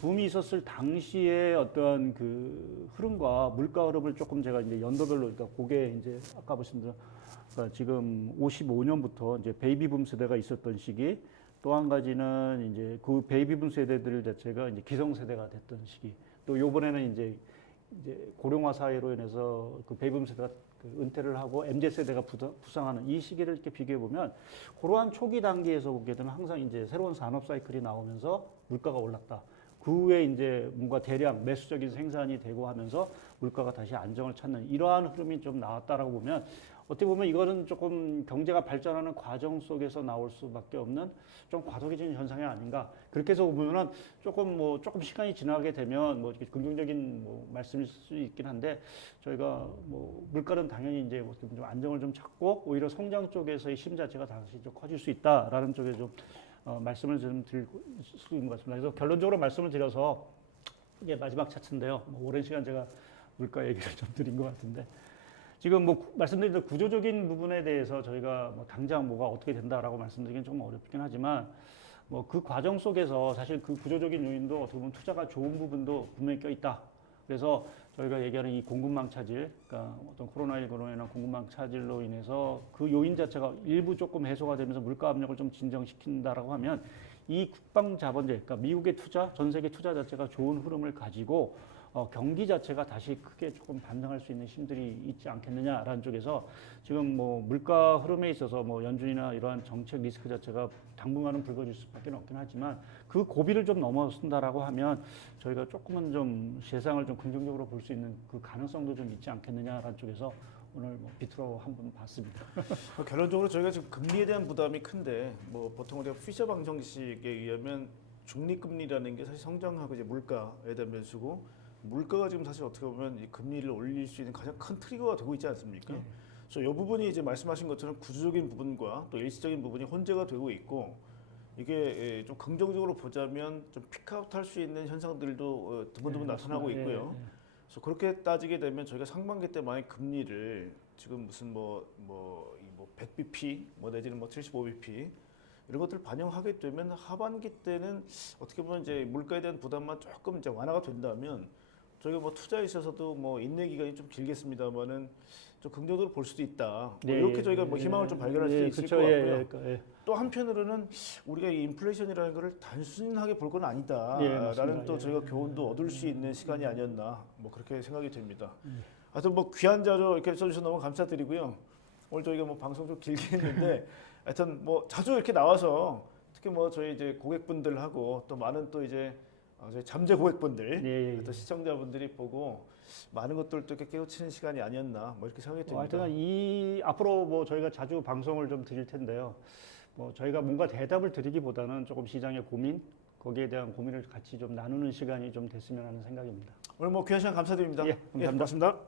붐이 있었을 당시에 어떤 그 흐름과 물가 흐름을 조금 제가 이제 연도별로 그러니까 그게 이제 아까 보신 대로 그러니까 지금 55년부터 이제 베이비붐 세대가 있었던 시기 또 한 가지는 이제 그 베이비붐 세대들 자체가 이제 기성 세대가 됐던 시기 또 요번에는 이제 고령화 사회로 인해서 그 베이비붐 세대가 그 은퇴를 하고 MZ 세대가 부상하는 이 시기를 이렇게 비교해 보면 그러한 초기 단계에서 보게 되면 항상 이제 새로운 산업 사이클이 나오면서 물가가 올랐다. 그 후에 이제 뭔가 대량 매수적인 생산이 되고 하면서 물가가 다시 안정을 찾는 이러한 흐름이 좀 나왔다라고 보면 어떻게 보면 이거는 조금 경제가 발전하는 과정 속에서 나올 수밖에 없는 좀 과도기적인 현상이 아닌가 그렇게 해서 보면은 조금 시간이 지나게 되면 뭐 이렇게 긍정적인 뭐 말씀일 수 있긴 한데 저희가 뭐 물가는 당연히 이제 어떻게 보면 좀 안정을 좀 찾고 오히려 성장 쪽에서의 힘 자체가 다시 좀 커질 수 있다라는 쪽에 좀 말씀을 좀 드릴 수 있는 것 같습니다. 그래서 결론적으로 말씀을 드려서 이제 마지막 차트인데요. 뭐 오랜 시간 제가 물가 얘기를 좀 드린 것 같은데 지금 뭐 말씀드린 대로 구조적인 부분에 대해서 저희가 뭐 당장 뭐가 어떻게 된다라고 말씀드리기는 좀 어렵긴 하지만 뭐 그 과정 속에서 사실 그 구조적인 요인도 어떻게 보면 투자가 좋은 부분도 분명히 껴 있다. 그래서 저희가 얘기하는 이 공급망 차질, 그러니까 어떤 코로나19로 인한 공급망 차질로 인해서 그 요인 자체가 일부 조금 해소가 되면서 물가 압력을 좀 진정시킨다라고 하면 이 국방 자본제, 그러니까 미국의 투자, 전 세계 투자 자체가 좋은 흐름을 가지고 경기 자체가 다시 크게 조금 반등할 수 있는 힘들이 있지 않겠느냐라는 쪽에서 지금 뭐 물가 흐름에 있어서 뭐 연준이나 이러한 정책 리스크 자체가 당분간은 불거질 수밖에 없긴 하지만 그 고비를 좀 넘어선다라고 하면 저희가 조금은 좀 세상을 좀 긍정적으로 볼 수 있는 그 가능성도 좀 있지 않겠느냐라는 쪽에서 오늘 뭐 비트로 한번 봤습니다. 결론적으로 저희가 지금 금리에 대한 부담이 큰데 뭐 보통 우리가 피셔 방정식에 의하면 중립금리라는 게 사실 성장하고 이제 물가에 대한 변수고 물가가 지금 사실 어떻게 보면 이 금리를 올릴 수 있는 가장 큰 트리거가 되고 있지 않습니까? 그래서 이 부분이 이제 말씀하신 것처럼 구조적인 부분과 또 일시적인 부분이 혼재가 되고 있고 이게 좀 긍정적으로 보자면 좀 피크아웃 할 수 있는 현상들도 드문드문 네, 나타나고 맞습니다. 있고요. 그래서 그렇게 따지게 되면 저희가 상반기 때 만약 금리를 지금 무슨 뭐 100bp 뭐 내지는 뭐 75bp 이런 것들을 반영하게 되면 하반기 때는 어떻게 보면 이제 물가에 대한 부담만 조금 이제 완화가 된다면 저희가 뭐 투자에 있어서도 뭐 인내 기간이 좀 길겠습니다만은 좀 긍정적으로 볼 수도 있다. 뭐 네, 이렇게 저희가 뭐 희망을 좀 발견할 수 있을 그쵸, 것 예, 같고요. 예, 그, 예. 또 한편으로는 우리가 이 인플레이션이라는 것을 단순하게 볼 건 예, 아니다라는 맞습니다. 또 예. 저희가 교훈도 얻을 수 있는 시간이 아니었나 뭐 그렇게 생각이 됩니다. 하여튼 뭐 귀한 자료 이렇게 써주셔서 너무 감사드리고요. 오늘 저희가 뭐 방송 좀 길게 했는데 하여튼 뭐 자주 이렇게 나와서 특히 뭐 저희 이제 고객분들하고 또 많은 또 이제 저희 잠재 고객분들 예, 예. 또 시청자분들이 보고 많은 것들을 또 이렇게 깨우치는 시간이 아니었나 뭐 이렇게 생각이 듭니다. 하여튼 이 앞으로 뭐 저희가 자주 방송을 좀 드릴 텐데요. 뭐 저희가 뭔가 대답을 드리기보다는 조금 시장의 고민, 거기에 대한 고민을 같이 좀 나누는 시간이 좀 됐으면 하는 생각입니다. 오늘 뭐 귀한 시간 감사드립니다. 예, 감사합니다. 고맙습니다.